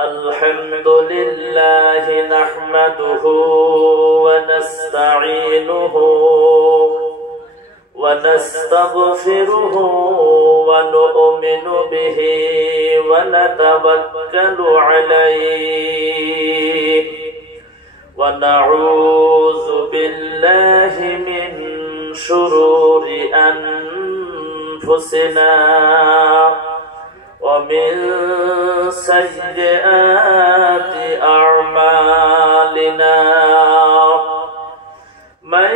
الحمد لله نحمده ونستعينه ونستغفره ونؤمن به ونتوكل عليه ونعوذ بالله من شرور أنفسنا ومن سيئات أعمالنا من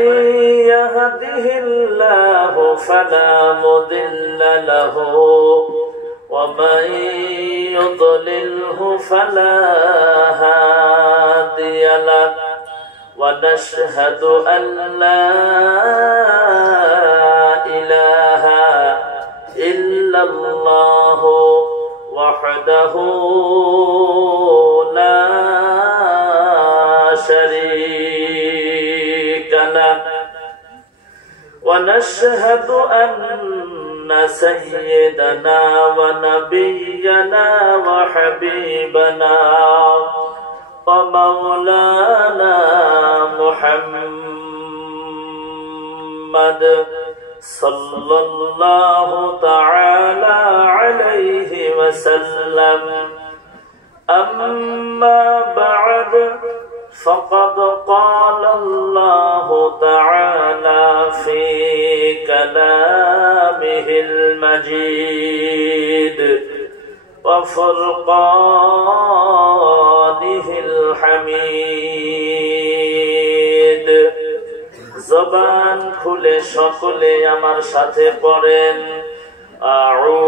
يهده الله فلا مضل له ومن يضلله فلا هادي له ونشهد أن لا إله إلا الله وحده لا شريك له ونشهد أن سيدنا ونبينا وحبيبنا ومولانا محمد صلى الله تعالى عليه وسلم أما بعد فقد قال الله تعالى في كلامه المجيد وفرقانه الحميد জবান খুলে সকলে আমার সাথে পড়েন আউযু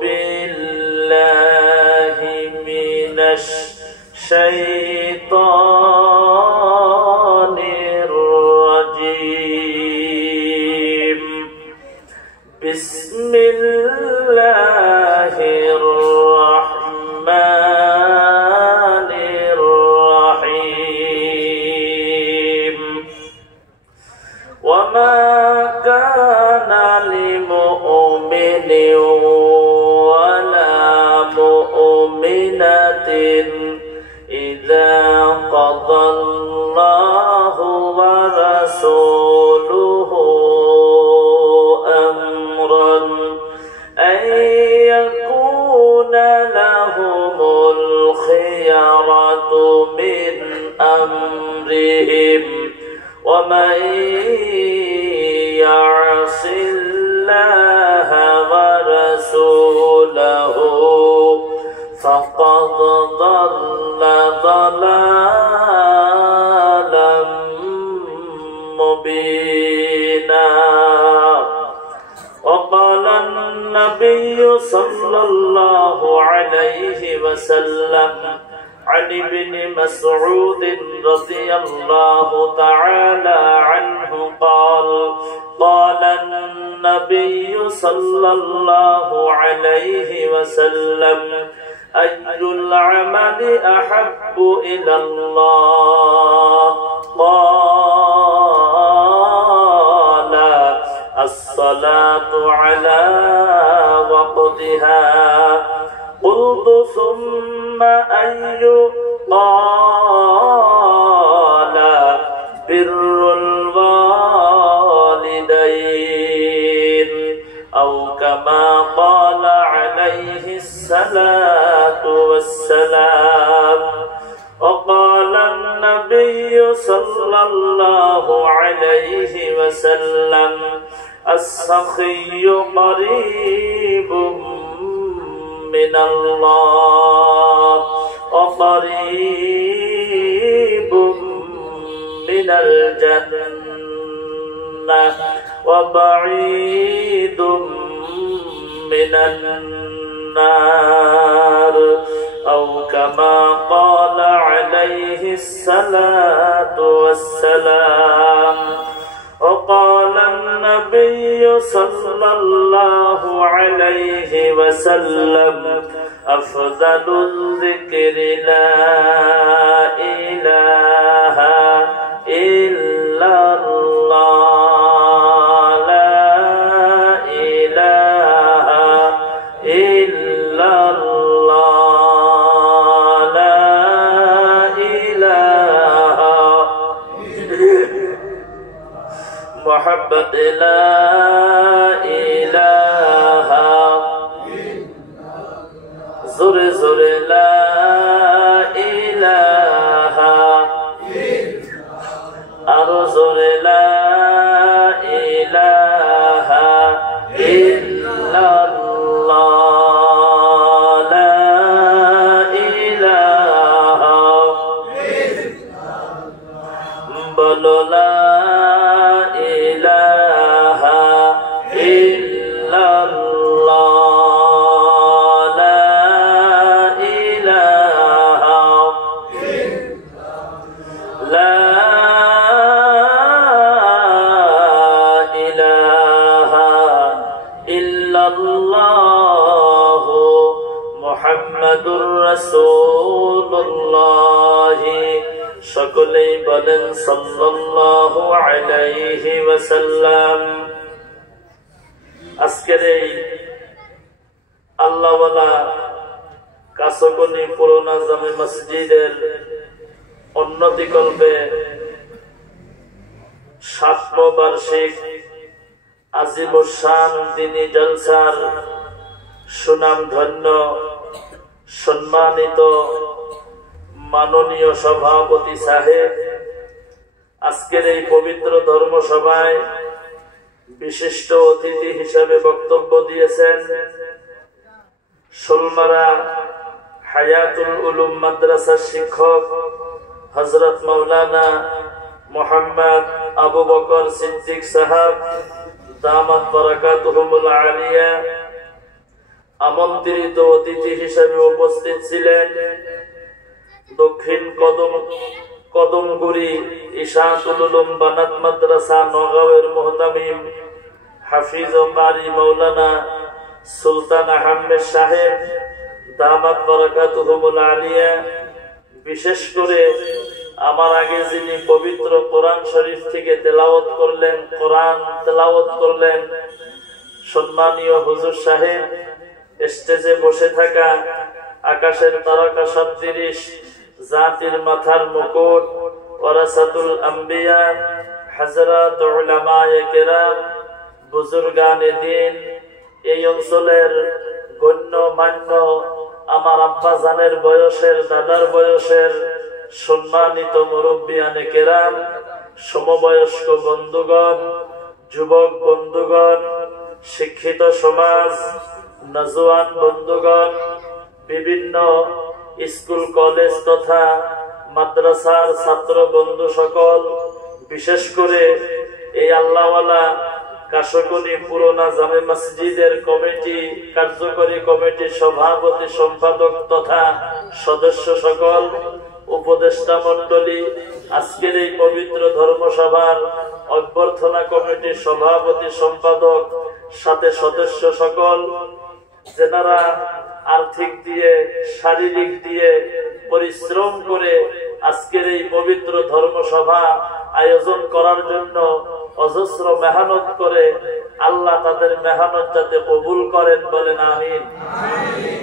বিল্লাহি মিনাশ শাইতানির রাজীম বিসমিল্লাহির রাহমানির রাহিম وما كان لمؤمن ولا مؤمنة إذا قضى الله ورسوله أمرا أن يكون لهم الخيرة من أمرهم ومن يعص الله ورسوله فقد ضل ضلالا مبينا وقال النبي صلى الله عليه وسلم عن ابن مسعود رضي الله تعالى عنه قال قال النبي صلى الله عليه وسلم أي العمل أحب إلى الله قال الصلاة على وقتها قلت ثم أي قال بر الوالدين أو كما قال عليه الصلاة والسلام وقال النبي صلى الله عليه وسلم السخي قريب من الله وقريب من الجنة وبعيد من النار أو كما قال عليه الصلاة والسلام وقال النبي صلى الله عليه وسلم أفضل الذكر لا إله إلا الله لا إله إلا محمد لا إله زر زر لا إله أرزر لا إله إلا الله لا إله بلو لا إله إلا الله لا إله لا إله إلا الله محمد رسول الله সকলেই বলেন সাল্লাল্লাহু আলাইহি ওয়াসাল্লাম। আজকের এই আল্লাহওয়ালা কাশগনি পুরোনা জামে মসজিদের উন্নতিকল্পে ৭ম বার্ষিক আজিমুশান দ্বীনি জলসার সুনাম ধন্য সম্মানিত মাননীয় সভাপতি সাহেব আজকের এই পবিত্র ধর্মসভায় বিশিষ্ট অতিথি হিসেবে বক্তব্য দিয়েছেন শোলমারা হায়াতুল উলুম মাদ্রাসার শিক্ষক হযরত মাওলানা মুহাম্মদ আবু বকর সিদ্দিক সাহেব দামাত বারাকাতুহুমুল আলিয়া। আমন্ত্রিত অতিথি হিসেবে উপস্থিত ছিলেন দক্ষিণ কদমগুড়ি ইশাতুল উলুম বানাত মাদ্রাসা নগাঁওয়ের মুহতামিম হাফিজ ও কারি মাওলানা সুলতান আহমেদ সাহেব দামাত বারাকাতুহুমুল আলিয়া। বিশেষ করে আমার আগে যিনি পবিত্র কোরআন শরীফ থেকে কোরআন তেলাওয়াত করলেন সম্মানীয় হুজুর সাহেব, স্টেজে বসে থাকা আকাশের তারকা সদৃশ জাতির মাথার মুকুট ওয়ারাসাতুল আম্বিয়া হযরত উলামায়ে কেরাম বুজুর্গানে দ্বীন, এই অঞ্চলের গণ্যমান্য আমার আব্বা জানের বয়সের দাদার বয়সের সম্মানিত মুরব্বিয়ানে কেরাম, সমবয়স্ক বন্ধুগণ, যুবক বন্ধুগণ, শিক্ষিত সমাজ, নজওয়ান বন্ধুগণ, বিভিন্ন স্কুল কলেজ তথা মাদ্রাসার ছাত্র বন্ধু সকল, বিশেষ করে এই আল্লাহওয়ালা কাশগনি পুরোনা জামে মসজিদের কমিটি কার্যকরী কমিটির সভাপতি সম্পাদক তথা সদস্য সকল, উপদেষ্টা মন্ডলী, আজকের এই পবিত্র ধর্মসভার অভ্যর্থনা কমিটির সভাপতি সম্পাদক সাথে সদস্য সকল, যারা আর্থিক দিয়ে শারীরিক দিয়ে পরিশ্রম করে আজকের এই পবিত্র ধর্মসভা আয়োজন করার জন্য অজস্র মেহনত করে, আল্লাহ তাদের মেহনত যাতে কবুল করেন, বলেন আমিন।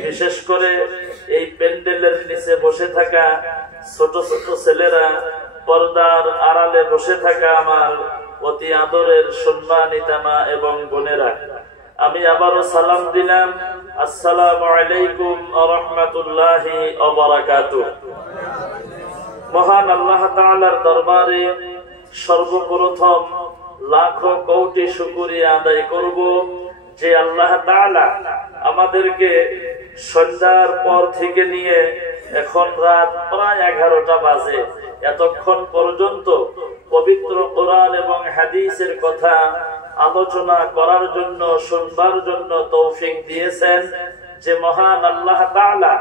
বিশেষ করে এই প্যান্ডেলের নিচে বসে থাকা ছোট ছোট ছেলেরা, পর্দার আড়ালে বসে থাকা আমার অতি আদরের সম্মানিতা মা এবং বোনেরা, আমি আবারও সালাম দিলাম, আসসালামু আলাইকুম ওয়া রাহমাতুল্লাহি ওয়া বারাকাতুহু। মহান আল্লাহ তাআলার দরবারে সর্বপ্রথম লাখো কোটি শুকরিয়া আদায় করব যে আল্লাহ তাআলা আমাদেরকে সন্ধ্যার পর থেকে নিয়ে এখন রাত প্রায় 11টা বাজে, এতক্ষণ পর্যন্ত পবিত্র কোরআন এবং হাদিসের কথা আলোচনা করার জন্য, শুনবার জন্য তৌফিক দিয়েছেন। যে মহান আল্লাহ তাআলা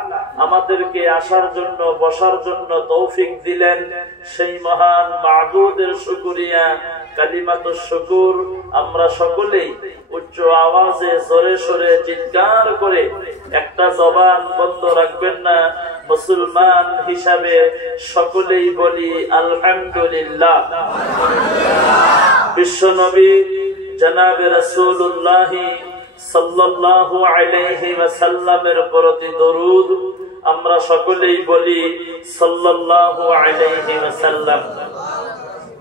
আমাদেরকে আসার জন্য, বসার জন্য তৌফিক দিলেন, সেই মহান মাবুদের শুকরিয়া, কালিমাতুশ শুকুর আমরা সকলেই উচ্চ আওয়াজে জোরে সোরে চিৎকার করে, একটা জবান বন্ধ রাখবেন না, মুসলমান হিসাবে সকলেই বলি আলহামদুলিল্লাহ। বিশ্বনবী জনাবে রাসূলুল্লাহ সাল্লাল্লাহু আলাইহি ওয়াসাল্লামের প্রতি দরুদ আমরা সকলেই বলি সাল্লাল্লাহু আলাইহি ওয়াসাল্লাম।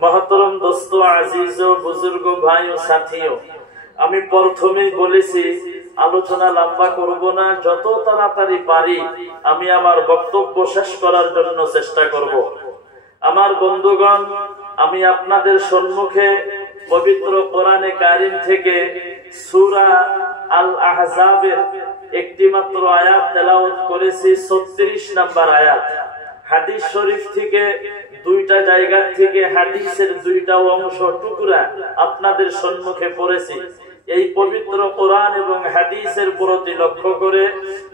মহতরম দোস্ত, আজিজ ও বুজুর্গ ভাই ও সাথীও, আমি প্রথমেই বলেছি আলোচনা লম্বা করব না, যত তাড়াতাড়ি পারি আমি আমার বক্তব্য শেষ করার জন্য চেষ্টা করব। আমার বন্ধুগণ, আমি আপনাদের সম্মুখে পবিত্র কোরআনে কারিম থেকে সূরা আল আহজাবের একটি মাত্র আয়াত তেলাওয়াত করেছি, 36 নম্বর আয়াত। হাদিস শরীফ থেকে দুইটা জায়গা থেকে হাদিসের দুইটা অংশ টুকরা আপনাদের সম্মুখে পড়েছি। এই পবিত্র কোরআন এবং হাদিসের প্রতি লক্ষ্য করে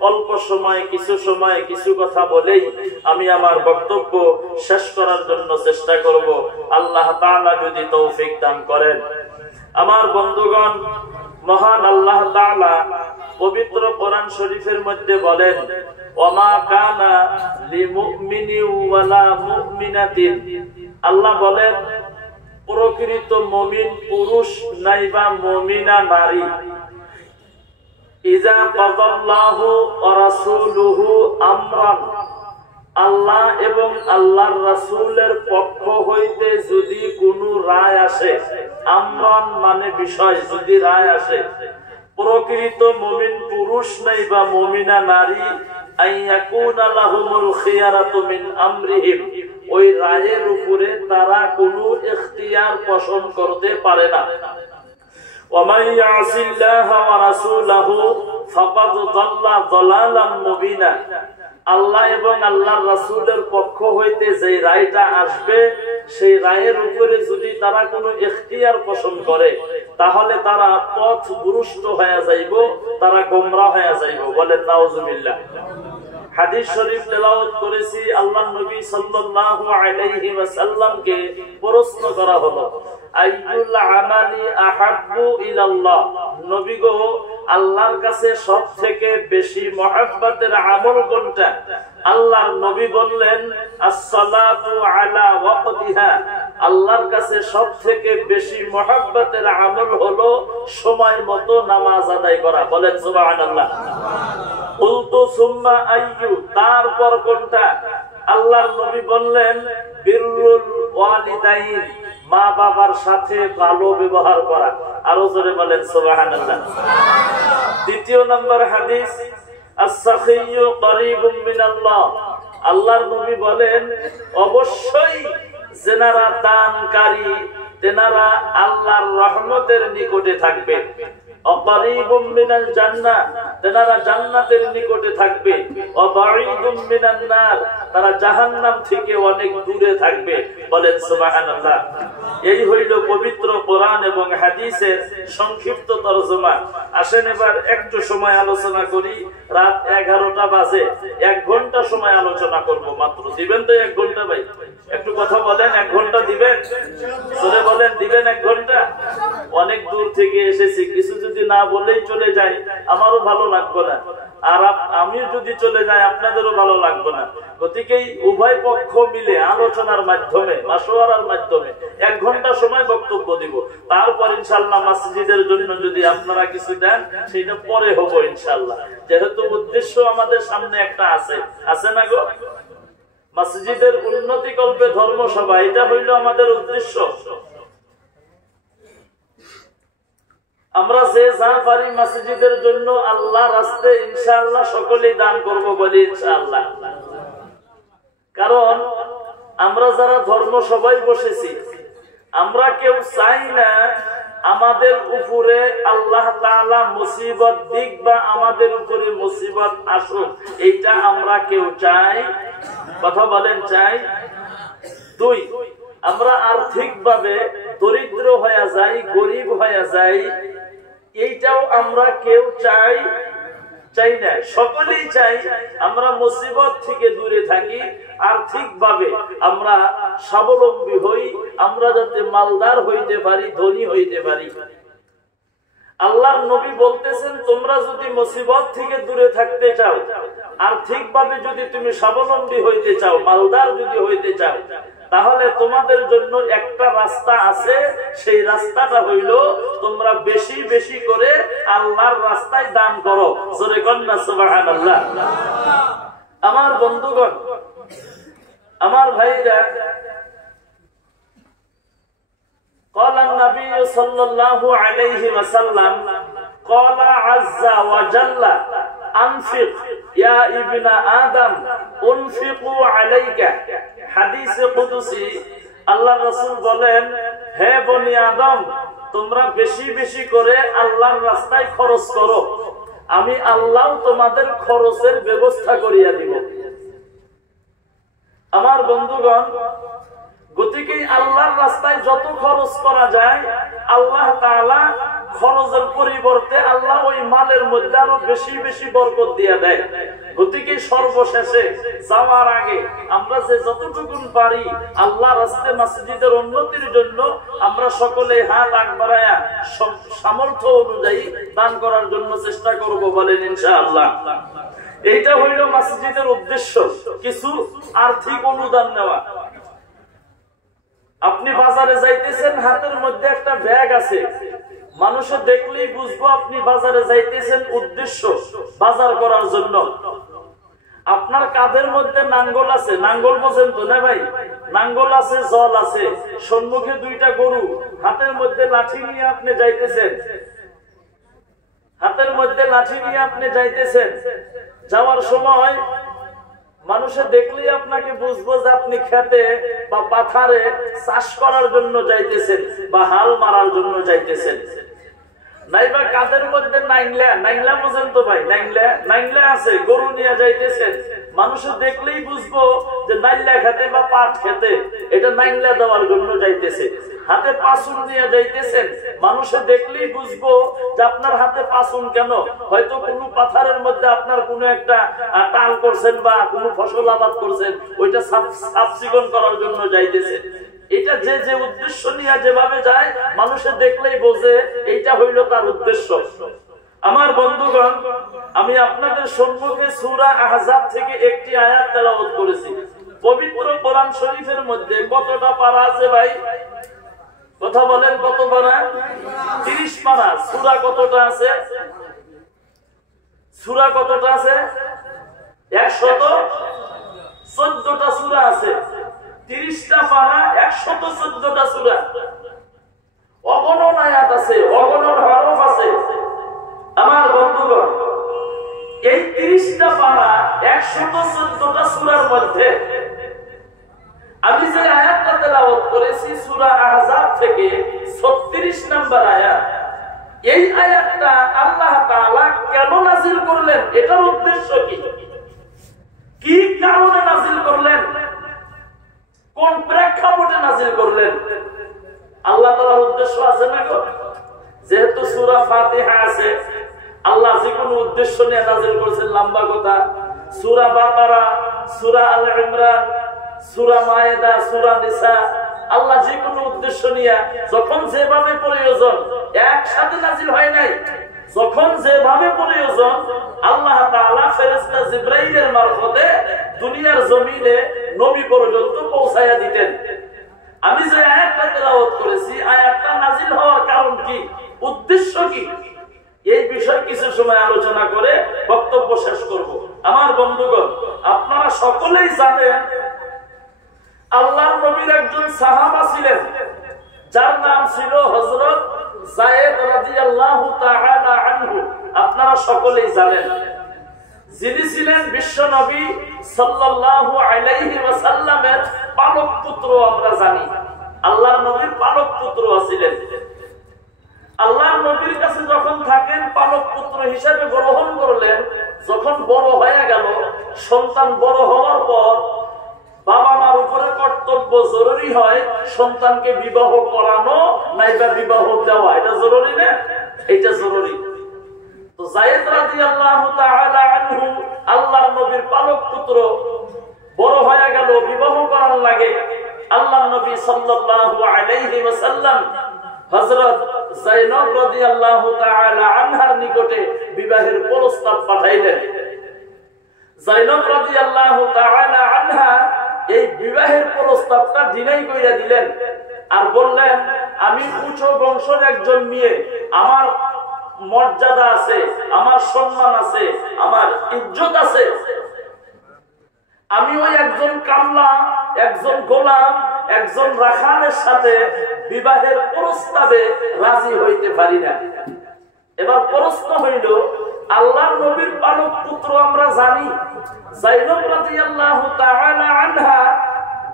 অল্প সময় কিছু কথা বলেই আমি আমার বক্তব্য শেষ করার জন্য চেষ্টা করব, আল্লাহ তাআলা যদি তৌফিক দান করেন। আমার বন্ধুগণ, মহান আল্লাহ তাআলা পবিত্র কোরআন শরীফের মধ্যে বলেন, ওমা কানা লিমুমিনি ওয়ালা মুমিনাতিন, আল্লাহ বলেন প্রকৃত মুমিন পুরুষ নাইবা মুমিনা নারী, ইজা কাযাল্লাহু ওয়া রাসূলুহু আমরান, আল্লাহ এবং আল্লাহর রাসূলের পক্ষ হইতে যদি কোনো রায় আসে, আমরান মানে বিষয়, যদি রায় আসে, প্রকৃত মুমিন পুরুষ নাইবা মুমিনা নারী, আইয়াকুনা লাহুমুল খিয়ারাতু মিন আমরিহিম, ওই রায়ের উপরে তারা কোনো ইখতিয়ার পোষণ করতে পারে না। ওয়ামান ইয়াসিল্লাহা ওয়া রাসূলাহু ফাকাদ যাল্লা যালালাম মুবিনা, আল্লাহ এবং আল্লাহর রাসূলের পক্ষ হইতে যে রায়টা আসবে, সেই রায়ের উপরে যদি তারা কোনো ইখতিয়ার পোষণ করে, তাহলে তারা পথভ্রষ্ট হয়ে যাইব, তারা গোমরাহ হয়ে যাইব। বলেন নাউজুবিল্লাহ। হাদিস শরীফ তেলাওয়াত করেছি, আল্লাহর নবী সাল্লাল্লাহু আলাইহি ওয়াসাল্লামকে প্রশ্ন করা হলো, আইয়ুল আমালি আহাব্বু ইলাল্লাহ, নবী গো, আল্লাহর কাছে সবথেকে বেশি মহব্বতের আমল কোনটা? আল্লাহর নবী বললেন, as-সালাতু আলা ওয়াক্তিহা, আল্লাহর কাছে সবথেকে বেশি মহব্বতের আমল হলো সময় মতো নামাজ আদায় করা। বলেন সুবহানাল্লাহ। কুলতু সুম্মা আইয়ু, তারপর কোনটা? আল্লাহর নবী বললেন, বিররুল ওয়ালিদাইন, মা বাবার সাথে ভালো ব্যবহার করা। আরো জোরে বলেন সুবহানাল্লাহ। দ্বিতীয় নম্বর হাদিস, আস-সাখিয়্যু করিবুম মিনাল্লাহ, আল্লাহর নবী বলেন, অবশ্যই যারা দানকারী তেনারা আল্লাহর রহমতের নিকটে থাকবে। অকরিবুম মিনাল জান্নাহ, তেনারা জান্নাতের নিকটে থাকবে। অবাঈদুম মিনান নার, তারা জাহান্নাম থেকে অনেক দূরে থাকবে। বলেন সুবহানাল্লাহ। এই হইল পবিত্র কোরআন এবং হাদিসের সংক্ষিপ্ত তরজমা। আসেন এবার একটু সময় আলোচনা করি। রাত 11টা বাজে, 1 ঘন্টা সময় আলোচনা করব মাত্র। দিবেন তো 1 ঘন্টা? ভাই একটু কথা বলেন, 1 ঘন্টা দিবেন? জোরে বলেন, দিবেন 1 ঘন্টা? অনেক দূর থেকে এসেছি, কিছু যদি না বলেই চলে যাই আমারও ভালো লাগবে না, আর আমি যদি চলে যাই আপনাদেরও ভালো লাগবে না। গতিকে উভয় পক্ষ মিলে আলোচনার মাধ্যমে, মাশওয়ারার মাধ্যমে 1 ঘন্টা সময় বক্তব্য দিব। তারপর ইনশাআল্লাহ মসজিদের জন্য যদি আপনারা কিছু দেন সেটা পরে হবো ইনশাআল্লাহ। যেহেতু উদ্দেশ্য আমাদের সামনে একটা আছে না গো, মসজিদের উন্নতি কল্পে ধর্মসভা, এটা হইল আমাদের উদ্দেশ্য। আমরা যে যা পারি মসজিদের জন্য আল্লাহ রাস্তায় ইনশাআল্লাহ সকলেই দান করব বলি ইনশাআল্লাহ। কারণ আমরা যারা ধর্মসভায় বসেছি, আমরা কেউ চাই না আমাদের উপরে আল্লাহ তাআলা মুসিবত দিক বা আমাদের উপরে মুসিবত আসুক, এইটা আমরা কেউ চাই? কথা বলেন, চাই? 2, আমরা আর্থিকভাবে দরিদ্র হয়ে যাই, গরিব হয়ে যাই, এইটাও আমরা কেউ চাই না? সকলেই চাই আমরা মুসিবত থেকে দূরে থাকি, আর্থিকভাবে আমরা স্বাবলম্বী হই, আমরা যাতে মালদার হইতে পারি, ধনী হইতে পারি। আল্লাহর নবী বলতেছেন, তোমরা যদি মুসিবত থেকে দূরে থাকতে চাও, আর্থিকভাবে যদি তুমি স্বাবলম্বী হইতে চাও, মালদার যদি হইতে চাও, তাহলে তোমাদের জন্য একটা রাস্তা আছে। সেই রাস্তাটা হইল তোমরা বেশি বেশি করে আল্লাহর রাস্তায় দান করো। জোরে কন্যা সুবহানাল্লাহ। আমার বন্ধুগণ, আমার ভাইরা, قال النبي صلى الله عليه وسلم قال عز وجل أنفق يا ابن آدم أنفقوا عليك হাদিস কুদসি আল্লাহর রাসূল বলেন, হে বনি আদম, তোমরা বেশি বেশি করে আল্লাহর রাস্তায় খরচ করো, আমি আল্লাহ তোমাদের খরচের ব্যবস্থা করিয়া দিব। আমার বন্ধুগণ, গতিকে আল্লাহর রাস্তায় যত খরচ করা যায়, আল্লাহ তাআলা খরচের পরিবর্তে আল্লাহ ওই মালের মধ্যে আরো বেশি বেশি বরকত দিয়ে দেয়। গতিকে সর্বশেষে যাওয়ার আগে আমরা যে যতটুকু পারি আল্লাহ রাস্তায় মসজিদের উন্নতির জন্য আমরা সকলে হাত আগ বাড়ায়া সামর্থ্য অনুযায়ী দান করার জন্য চেষ্টা করব, বলেন ইনশাআল্লাহ। এইটা হইল মসজিদের উদ্দেশ্য, কিছু আর্থিক অনুদান নেওয়া। আপনি বাজারে যাইতেছেন, হাতের মধ্যে একটা ব্যাগ আছে, মানুষে দেখলেই বুঝবো আপনি বাজারে যাইতেছেন উদ্দেশ্য বাজার করার জন্য। আপনার কাঁধের মধ্যে নাঙ্গল আছে, নাঙ্গল বোঝেন তো না ভাই? নাঙ্গল আছে, জল আছে, সম্মুখে দুইটা গরু, হাতের মধ্যে লাঠি নিয়ে আপনি যাইতেছেন, হাতের মধ্যে লাঠি নিয়ে আপনি যাইতেছেন। যাওয়ার সময় মানুষে দেখলেই আপনাকে বুঝবো যে আপনি খেতে বা পাথারে চাষ করার জন্য যাইতেছেন বা হাল মারার জন্য যাইতেছেন। নাইবা কাদের মধ্যে নাইংলা, নাইংলা বোঝেন তো ভাই? নাইংলা, নাইংলা আছে, গরু নিয়ে যাইতেছেন, মানুষে দেখলেই বুঝবো যে নাইলা খেতে বা পাট খেতে, এটা নাইংলা দেওয়ার জন্য যাইতেছে। হাতে পাসুন নিয়ে যাইতেছেন, মানুষে দেখলেই বুঝবো যে আপনার হাতে পাসুন কেন, হয়তো কোনো পাথারের মধ্যে আপনার কোনো একটা টাল করছেন বা কোনো ফসল আবাদ করছেন, ওইটা সাফ চিকন করার জন্য যাইতেছেন। এটা যে যে উদ্দেশ্য নিয়ে যেভাবে যায়, মানুষে দেখলেই বোঝে এইটা হইল তার উদ্দেশ্য। আমার বন্ধুগণ, আমি আপনাদের সম্মুখে সূরা আহজাব থেকে একটি আয়াত তেলাওয়াত করেছি। পবিত্র কোরআন শরীফের মধ্যে কতটা পারা আছে ভাই? কথা বলেন, কত পারা? 30 পারা। সূরা কতটা আছে? সূরা কতটা আছে? 114টা সূরা আছে। 30টা পারা, 114টা সূরা, অগণন আয়াত আছে, অগণন হরফ আছে। আমার বন্ধুগণ, এই 30টা পারা 114টা সূরার মধ্যে আমি যে আয়াতটা তেলাওয়াত করেছি সূরা আহজাব থেকে 36 নম্বর আয়াত, এই আয়াতটা আল্লাহ তাআলা কেন নাযিল করলেন, এটার উদ্দেশ্য কি, কি কারণে নাযিল করলেন, কোন প্রেক্ষাপটে নাযিল করলেন? আল্লাহ তাআলার উদ্দেশ্য আছে না গো? যেহেতু সূরা ফাতিহা আছে, আল্লাহ যে কোনো উদ্দেশ্য নিয়ে নাযিল করেছেন, লম্বা কথা। সূরা বাকারা, সূরা আল ইমরান, সূরা মায়েদা, সূরা নিসা, আল্লাহ যে কোনো উদ্দেশ্য নিয়ে যখন যেভাবে প্রয়োজন, একসাথে নাযিল হয় নাই। যখন যেভাবে প্রয়োজন আল্লাহ তাআলা ফেরেশতা জিবরাইলের মারফতে দুনিয়ার জমিনে নবী পর্যন্ত পৌঁছায়া দিতেন। আমি যে আয়াতটা তেলাওয়াত করেছি, আয়াতটা নাযিল হওয়ার কারণ কি, উদ্দেশ্য কি, এই বিষয়ে কিছু সময় আলোচনা করে বক্তব্য শেষ করব। আমার বন্ধুগণ, আপনারা সকলেই জানেন আল্লাহর নবীর একজন সাহাবা ছিলেন, যার নাম ছিল হযরত যায়েদ রাদিয়াল্লাহু তাআলা আনহু। আপনারা সকলেই জানেন, যিনি ছিলেন বিশ্ব নবী সাল্লাল্লাহু আলাইহি ওয়াসাল্লামের পালক পুত্র। আমরা জানি আল্লাহর নবীর পালক পুত্র ছিলেন। আল্লাহর নবীর কাছে যখন থাকেন, পালক পুত্র হিসেবে গ্রহণ করলেন। যখন বড় হয়ে গেল, সন্তান বড় হওয়ার পর বাবা মার উপরে কর্তব্য জরুরি হয় সন্তানকে বিবাহ করানো নাইবা বিবাহ দেওয়া। এটা জরুরি না? এটা জরুরি। তো যায়েদ রাদিয়াল্লাহু তাআলা আনহু আল্লাহর নবীর পালক পুত্র, বড় হয়ে গেল, বিবাহ করার লাগে। আল্লাহর নবী সাল্লাল্লাহু আলাইহি ওয়াসাল্লাম হযরত যায়েনব রাদিয়াল্লাহু তাআলা আনহার নিকটে বিবাহের প্রস্তাব পাঠাইলেন। যায়েনব রাদিয়াল্লাহু তাআলা আনহা এই বিবাহের প্রস্তাবটা ডিনাই কইরা দিলেন আর বললেন, আমি উচ্চ বংশের একজন মেয়ে, আমার মর্যাদা আছে, আমার সম্মান আছে, আমার ইজ্জত আছে, আমি ওই একজন কামলা, একজন গোলাম, একজন রাখালের সাথে বিবাহের প্রস্তাবে রাজি হইতে পারি না। এবার প্রশ্ন হইল, আল্লাহর নবীর পালক পুত্র আমরা জানি, যায়েনব রাদিয়াল্লাহু তাআলা আনহা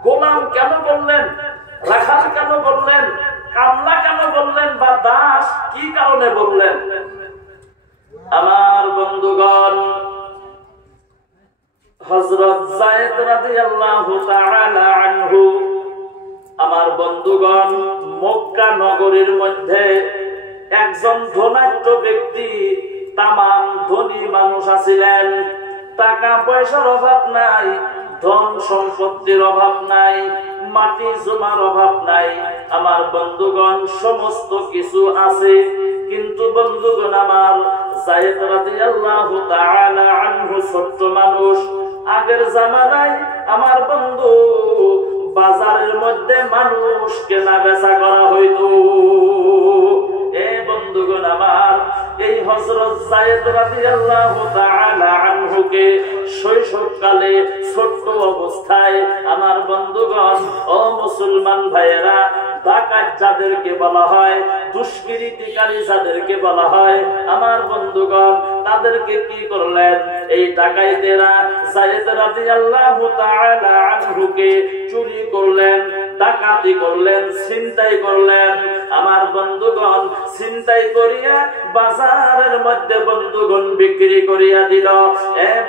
গোলাম কেন বললেন, রাখাল কেন বললেন, কামলা কেন বললেন, বা দাস কি কারণে বললেন? আমার বন্ধুগণ, হযরত যায়েদ রাদিয়াল্লাহু তাআলা আনহু, আমার বন্ধুগণ, মক্কা নগরীর মধ্যে একজন ধনাঢ্য ব্যক্তি, তামাম ধনী মানুষ আছিলেন। টাকা পয়সার অভাব নাই, ধন সম্পত্তির অভাব নাই, মাটি জমার অভাব নাই। আমার বন্ধুগণ, সমস্ত কিছু আছে। কিন্তু বন্ধুগণ আমার, যায়েদ রাদিয়াল্লাহু তাআলা আনহু ছোট্ট মানুষ। আগের জামানায় আমার বন্ধু, বাজারের মধ্যে মানুষ কেনা বেচা করা হইতো। বন্ধুগণ আমার, এই হযরত যায়েদ রাদিয়াল্লাহু তাআলা আনহুকে শৈশবকালে ছোট্ট অবস্থায় আমার বন্ধুগণ ও মুসলমান ভাইয়েরা, ডাকাত যাদেরকে বলা হয়, দুষ্কৃতিকারী যাদেরকে বলা হয়, আমার বন্ধুগণ তাদেরকে কি করলেন? এই ডাকাইতেরা যায়েদ রাদিয়াল্লাহু তাআলা আনহুকে চুরি করলেন, ডাকাতি করলেন, ছিনতাই করলেন। আমার বন্ধুগণ ছিনতাই করিয়া বাজারের মধ্যে বন্ধুগণ বিক্রি করিয়া দিল।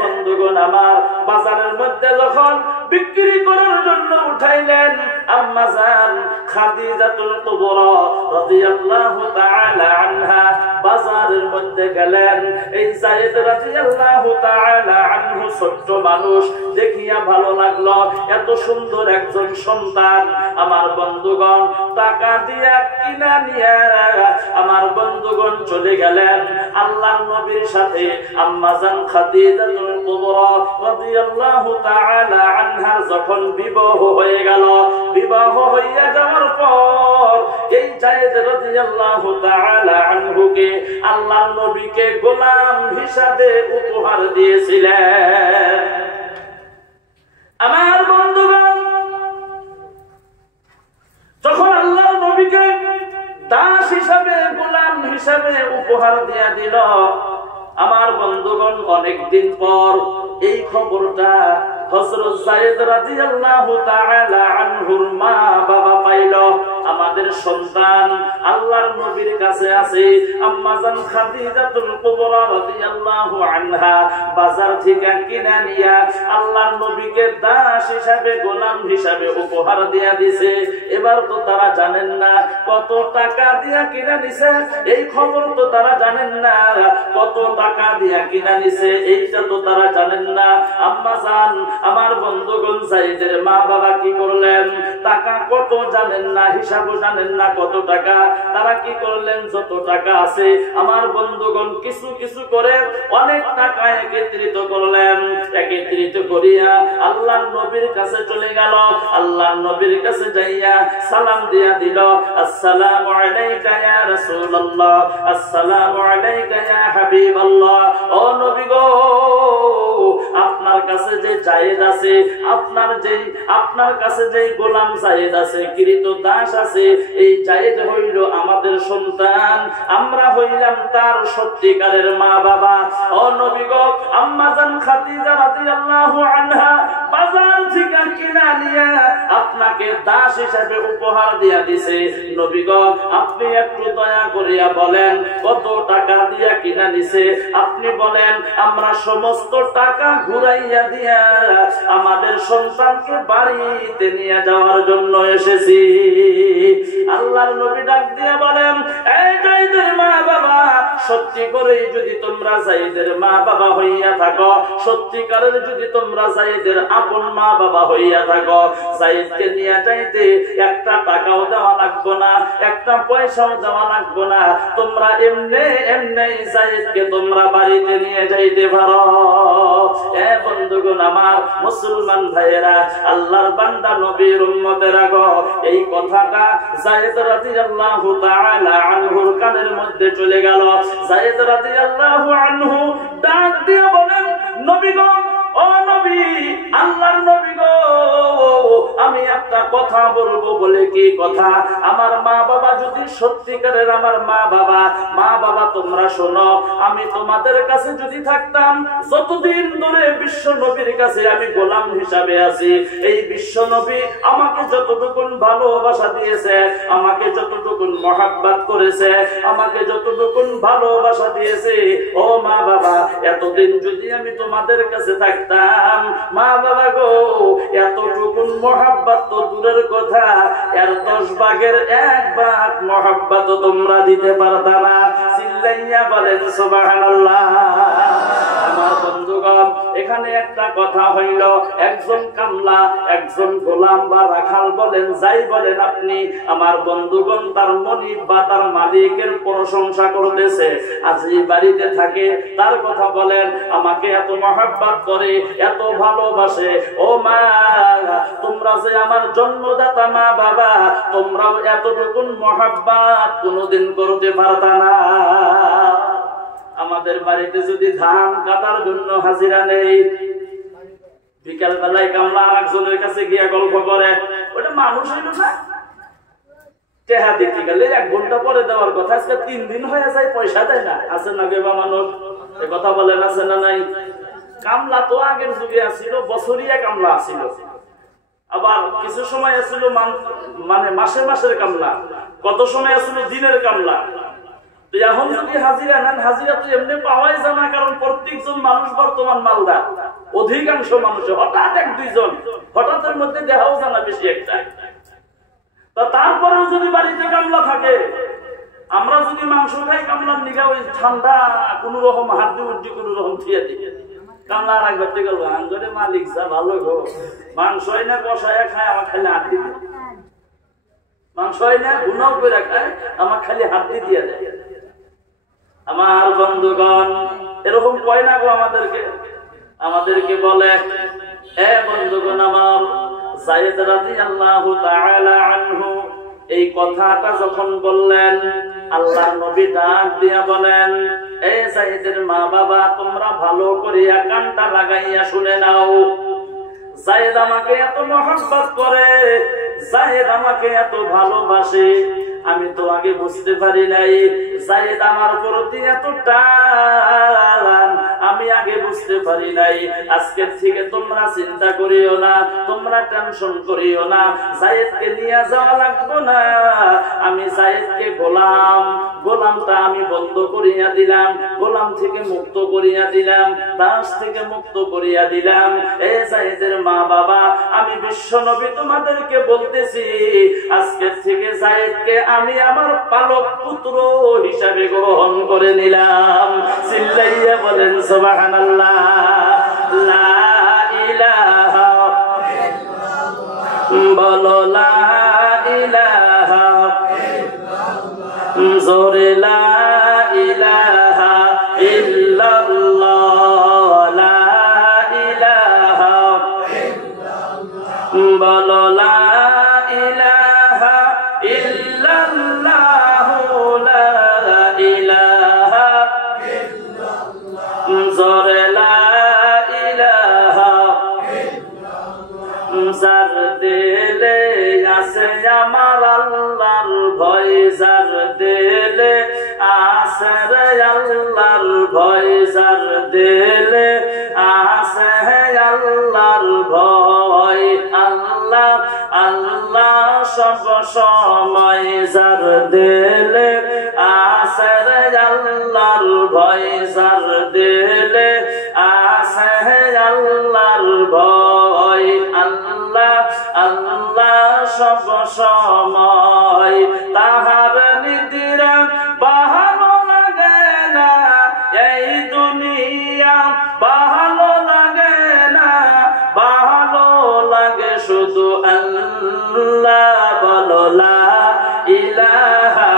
বন্ধুগণ আমার, বাজারের মধ্যে যখন বিক্রি করার জন্য উঠাইলেন, আম্মা জান খাদিজাতুল কুবরা রাদিয়াল্লাহু তাআলা আনহা বাজারের মধ্যে গেলেন। এই যায়েদ রাদিয়াল্লাহু তাআলা আনহু ছোট্ট মানুষ, দেখিয়া ভালো লাগলো, এত সুন্দর একজন সন্তান। আমার বন্ধুগণ টাকা দিয়া কিনা নিয়ে আমার বন্ধুগণ চলে গেলেন আল্লাহর নবীর সাথে। আম্মা জান খাদিজাতুল কুবরা রাদিয়াল্লাহু তাআলা আনহার যখন বিবাহ হয়ে গেল, বিবাহ হইয়া যাওয়ার পর এই যায়েদ রাদিয়াল্লাহু তাআলা আনহুকে আল্লাহর নবীকে গোলাম হিসাবে উপহার দিয়েছিলেন। আমার বন্ধুগণ, যখন আল্লাহর নবীকে দাস হিসাবে, গোলাম হিসাবে উপহার দিয়া দিল, আমার বন্ধুগণ অনেকদিন পর এই খবরটা হযরত যায়েদ রাদিয়াল্লাহু তাআলা আনহুর মা বাবা পাইল। আমাদের সন্তান আল্লাহর নবীর কাছে আছে। আম্মা জান খাদিজাতুল কুবরা রাদিয়াল্লাহু আনহা বাজার থেকে কিনা নিয়া আল্লাহর নবীকে দাস হিসাবে, গোলাম হিসাবে উপহার দিয়া দিছে। এবার তো তারা জানেন না কত টাকা দিয়া কিনা নিছে, এই খবর তো তারা জানেন না। কত টাকা দিয়া কিনা নিছে এইটা তো তারা জানেন না। আম্মা জান, আমার বন্ধুগণ যায়েদের মা বাবা কি করলেন? টাকা কত জানেন না, হিসাবও জানেন না কত টাকা। তারা কি করলেন? যত টাকা আছে আমার বন্ধুগণ কিছু কিছু করে অনেক টাকা একত্রিত করলেন। একত্রিত করিয়া আল্লাহর নবীর কাছে চলে গেল। আল্লাহর নবীর কাছে যাইয়া সালাম দিয়া দিল, আসসালামু আলাইকা ইয়া রাসূলুল্লাহ, আসসালামু আলাইকা ইয়া হাবিবাল্লাহ। ও নবী গো, আপনার কাছে যে যায়েদ আছে, আপনার কাছে যে গোলাম যায়েদ আছে, কৃত দাস আছে, এই যায়েদ হইল আমাদের সন্তান, আমরা হইলাম তার সত্যিকারের মা বাবা। ও নবী গো, আম্মা জান খাদিজা রাদিয়াল্লাহু আনহা বাজার থেকে কিনা নিয়ে আপনাকে দাস হিসেবে উপহার দিয়া দিছে। নবী গো, আপনি একটু দয়া করিয়া বলেন কত টাকা দিয়া কিনা নিছে। আপনি বলেন, আমরা সমস্ত টাকা ঘুরাইয়া দিয়া আমাদের সন্তানকে বাড়িতে নিয়ে যাওয়ার জন্য এসেছি। আল্লাহর নবী ডাক দিয়া বলেন, এই যায়েদের মা বাবা, সত্যি করে যদি তোমরা যায়েদের মা বাবা হইয়া থাকো, সত্যিকারের যদি তোমরা যায়েদের আপন মা বাবা হইয়া থাকো, যায়েদকে নিয়ে যাইতে একটা টাকাও দেওয়া লাগবে না, একটা পয়সাও দেওয়া লাগবে না। তোমরা এমনি এমনি যায়েদকে তোমরা বাড়িতে নিয়ে যাইতে পারো। এ বন্ধুগণ আমার, মুসলমান ভাইয়েরা, আল্লাহর বান্দা নবীর উম্মতেরা গো, এই কথাটা যায়েদ রাদিয়াল্লাহু তাআলা আনহুর কানের মধ্যে চলে গেল। যায়েদ রাদিয়াল্লাহু আনহু ডাক দিয়ে বলেন, নবী গো, ও নবী, আল্লাহর আমি একটা কথা বলবো। বলে কি কথা? আমার মা বাবা যদি সত্যিকারের আমার মা বাবা তোমরা শোনো, আমি তোমাদের কাছে যদি থাকতাম, যতদিন ধরে বিশ্ব নবীর কাছে আমি গোলাম হিসাবে আছি, এই বিশ্ব নবী আমাকে যতটুকু ভালোবাসা দিয়েছে, আমাকে যতটুকু মহাব্বত করেছে, আমাকে যতটুকু ভালোবাসা দিয়েছে, ও মা বাবা, এতদিন যদি আমি তোমাদের কাছে থাকতাম, মা বাবা গো, এতটুকু মহাব্বত তো দূরের কথা, এর 10 ভাগের 1 ভাগ মহাব্বত তোমরা দিতে পারতা না। চিল্লাইয়া বলেন সুবহানাল্লাহ। আমার বন্ধুগণ, এখানে একটা কথা হইল, একজন কামলা, একজন গোলাম বা রাখাল বলেন, যাই বলেন আপনি, আমার বন্ধুগণ তার মনিব বা তার মালিকের প্রশংসা করতেছে। আজ এই বাড়িতে থাকে, তার কথা বলেন, আমাকে এত মহাব্বত করে, এত ভালোবাসে। ও মা, তোমরা যে আমার জন্মদাতা মা বাবা, তোমরাও এতটুকু মহাব্বত কোনোদিন করতে পারতা না। আমাদের বাড়িতে যদি ধান কাটার জন্য হাজিরা নেই, বিকাল বেলায় কামলা আরেকজনের কাছে গিয়ে গল্প করে, ওটা মানুষ হইল না? টেহা দিতে গেলে 1 ঘন্টা পরে দেওয়ার কথা, আজকে 3 দিন হয়ে যায়, পয়সা দেয় না। আছে না গেবা মানুষ? এ কথা বলেন, আছে না নাই? কামলা তো আগের যুগে আসছিল, বছরিয়া কামলা আসছিল, আবার কিছু সময় আসছিল মানে মাসের কামলা, কত সময় আসছিল দিনের কামলা। এখন যদি হাজিরা নেন, হাজিরা তো এমনি পাওয়াই যায় না, কারণ প্রত্যেকজন মানুষ বর্তমান মালদার, অধিকাংশ মানুষ হঠাৎ 1-2 জন, হঠাৎের মধ্যে দেখাও জানা বেশি একটা। তারপরেও যদি বাড়িতে কামলা থাকে, আমরা যদি মাংস খাই, কামলার নিগা ওই ঠান্ডা কোন রকম হাড্ডি উড্ডি কোন রকম থিয়ে দিই, কামলা আর একবার থেকে গেল আঙ্গরে মালিক যা ভালো গো, মাংস না কষায় খায়, আমার খালি হাড্ডি দেয়, মাংস না গুনাও করে খায়, আমার খালি হাড্ডি দিয়ে দেয়। আমার বন্ধুগণ, এরকম কয় না গো আমাদেরকে বলে, এ বন্ধুগণ আমার, যায়েদ রাদিয়াল্লাহু তাআলা আনহু এই কথাটা যখন বললেন, আল্লাহর নবী ডাক দিয়া বলেন, এই যায়েদের মা বাবা, তোমরা ভালো করিয়া কানটা লাগাইয়া শুনে নাও। যায়েদ আমাকে এত মহব্বত করে, যায়েদ আমাকে এত ভালোবাসে, আমি তো আগে বুঝতে পারি নাই। যায়েদ আমার প্রতি এত টান, আমি আগে বুঝতে পারি নাই। আজকের থেকে তোমরা চিন্তা করিও না, তোমরা টেনশন করিও না, যায়েদকে নিয়ে যাওয়া লাগবে না। আমি যায়েদকে গোলামটা আমি বন্ধ করিয়া দিলাম, গোলাম থেকে মুক্ত করিয়া দিলাম, দাস থেকে মুক্ত করিয়া দিলাম। এই যায়েদের মা বাবা, আমি বিশ্ব নবী তোমাদেরকে বলতেছি, আজকের থেকে যায়েদকে আমি আমার পালক পুত্র হিসাবে গ্রহণ করে নিলাম। চিল্লাইয়া বলেন সুবহানাল্লাহ। লা ইলাহা ইল্লাল্লাহ, বলো লা ইলাহা ইল্লাল্লাহ, জোরে লা ইলাহা ইল্লাল্লাহ, লা ইলাহা ইল্লাল্লাহ, বলো লা ইলাহা ইল্লাল্লাহ, লা ইলাহা ইল্লাল্লাহ, জোরে লা ইলাহা ইল্লাল্লাহ। যার দিলে আছে আমার আল্লাহর ভয়, যার দিলে আছে রে আল্লাহর ভয়, যার দিলে আছে আল্লাহর ভয়, আল্লাহ আল্লাহ সব সময়, যার দিলে আছে রে আল্লাহর ভয়, যার দিলে আছে আল্লাহর ভয়, আল্লাহ আল্লাহ সব সময়। তাহার নিদিরা ভালো লাগে না, এই দুনিয়া ভালো লাগে না, ভালো লাগে শুধু আল্লাহ, বলো লা ইলাহা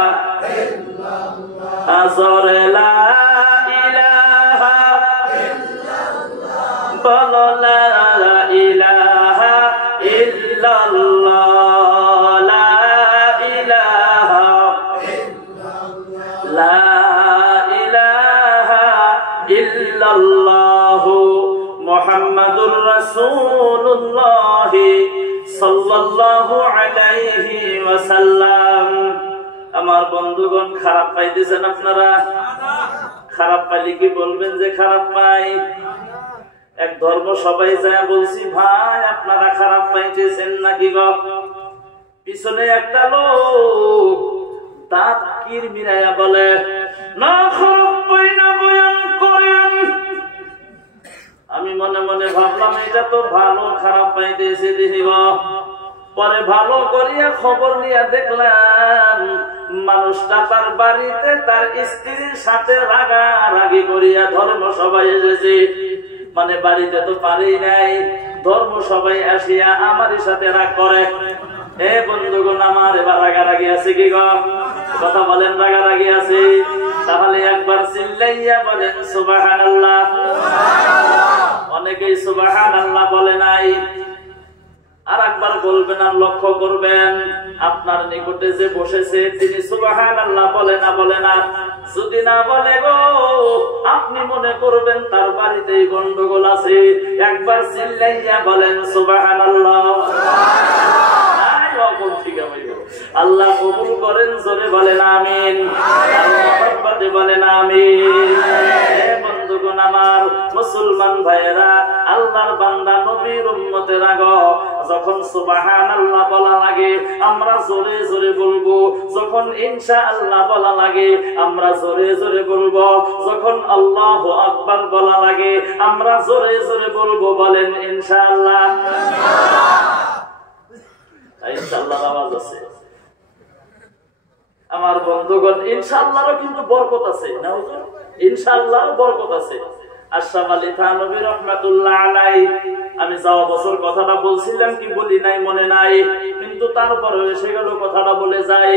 ইল্লাল্লাহ, জোরে লা ইলাহা ইল্লাল্লাহ, বলো লা ইলাহা ইল্লাল্লাহ, লা ইলাহা ইল্লাল্লাহ, লা ইলাহা ইল্লাল্লাহ, মুহাম্মাদুর রাসূলুল্লাহ সাল্লাল্লাহু আলাইহি ওয়াসাল্লাম। আমার বন্ধুগণ, খারাপ পাইতেছেন আপনারা? খারাপ পাইলে কি বলবেন যে খারাপ পাই? এক ধর্ম সবাই যায় বলছি, ভাই আপনারা খারাপ পাইতেছেন নাকি গো? পিছনে একটা লোক দাঁত কির মিরাইয়া বলে, না খারাপ পাই না, বয়ান করেন। আমি মনে মনে ভাবলাম এটা তো ভালো খারাপ পাইতেছে দেখিব। পরে ভালো করিয়া খবর নিয়ে দেখলাম মানুষটা তার বাড়িতে তার স্ত্রীর সাথে রাগারাগি করিয়া ধর্ম সবাই এসেছে। মানে বাড়িতে তো পারি নাই, ধর্ম সবাই আসিয়া আমারই সাথে রাগ করে। এ বন্ধুগণ, আমার এবার রাগারাগি আছে কি গো? কথা বলেন, রাগারাগি আছে? তাহলে একবার চিল্লাইয়া বলেন সুবহানাল্লাহ। অনেকেই সুবহানাল্লাহ বলে নাই। আর একবার বলবেন, আর লক্ষ্য করবেন আপনার নিকটে যে বসেছে তিনি সুবহানাল্লাহ বলে না, বলে না। যদি না বলে গো, আপনি মনে করবেন তার বাড়িতেই গন্ডগোল আছে। একবার চিল্লাইয়া বলেন সুবহানাল্লাহ। আল্লাহ কবুল করেন, জোরে বলেন আমিন। বলেন আমিন। বন্ধুগণ আমার, মুসলমান ভাইয়েরা, আল্লাহর বান্দা নবীর উম্মতেরা গো, যখন সুবহানাল্লাহ বলা লাগে আমরা জোরে জোরে বলবো। যখন ইনশাআল্লাহ বলা লাগে আমরা জোরে জোরে বলবো। যখন আল্লাহু আকবার বলা লাগে আমরা জোরে জোরে বলবো। বলেন ইনশাআল্লাহ। ইনশাআল্লাহ আওয়াজ আছে আমার বন্ধুগণ। ইনশাআল্লাহরও কিন্তু বরকত আছে না হুজুর? ইনশাআল্লাহর বরকত আছে। আশরাফ আলী থানভী রাহমাতুল্লাহ আলাইহি, আমি যাওয়া বছর কথাটা বলছিলাম কি বলি নাই মনে নাই, কিন্তু তারপরে এসে গেল কথাটা বলে যাই।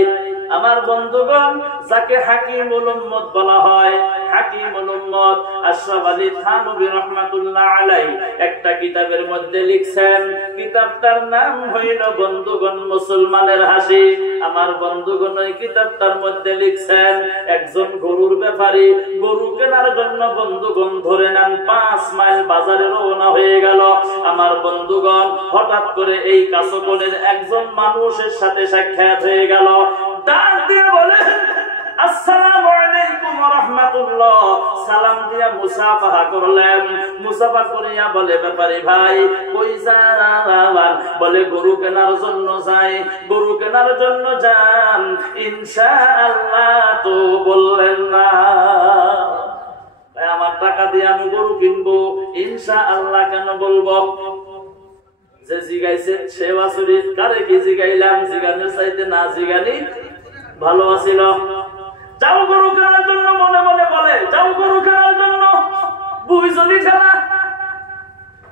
আমার বন্ধুগণ, যাকে হাকিমুল উম্মত বলা হয়, হাকিমুল উম্মত আশরাফ আলী থানভী রাহমাতুল্লাহ আলাইহি একটা কিতাবের মধ্যে লিখছেন। কিতাবটার নাম হইল বন্ধুগণ মুসলমানের হাসি। আমার বন্ধুগণ, ওই কিতাবটার মধ্যে লিখছেন একজন গরুর ব্যাপারী গরু কেনার জন্য বন্ধুগণ ধরে নেন 5 মাইল বাজারে রওনা হয়ে গেল। আমার বন্ধুগণ, হঠাৎ করে এই কাছকলের একজন মানুষের সাথে সাক্ষাৎ হয়ে গেল। ডাক দিয়ে বলে, আসসালামু আলাইকুম ওয়া রাহমাতুল্লাহ। সালাম দিয়া মুসাফাহা করলেন। মুসাফা করিয়া বলে, ব্যাপারী ভাই কই যান? বলে গরু কেনার জন্য যাই। গরু কেনার জন্য যান? ইনশাআল্লাহ তো বললেন না। আমার টাকা দিয়ে আমি গরু কিনবো, ইনশাআল্লাহ কেন বলবো? যে জিগাইছে সে বাসুরি, কারে কি জিগাইলাম? জিগানের চাইতে না জিগানি ভালো আছিল। যাও গরু কেনার জন্য, মনে মনে বলে যাও গরু কেনার জন্য। বুঝলি খেলা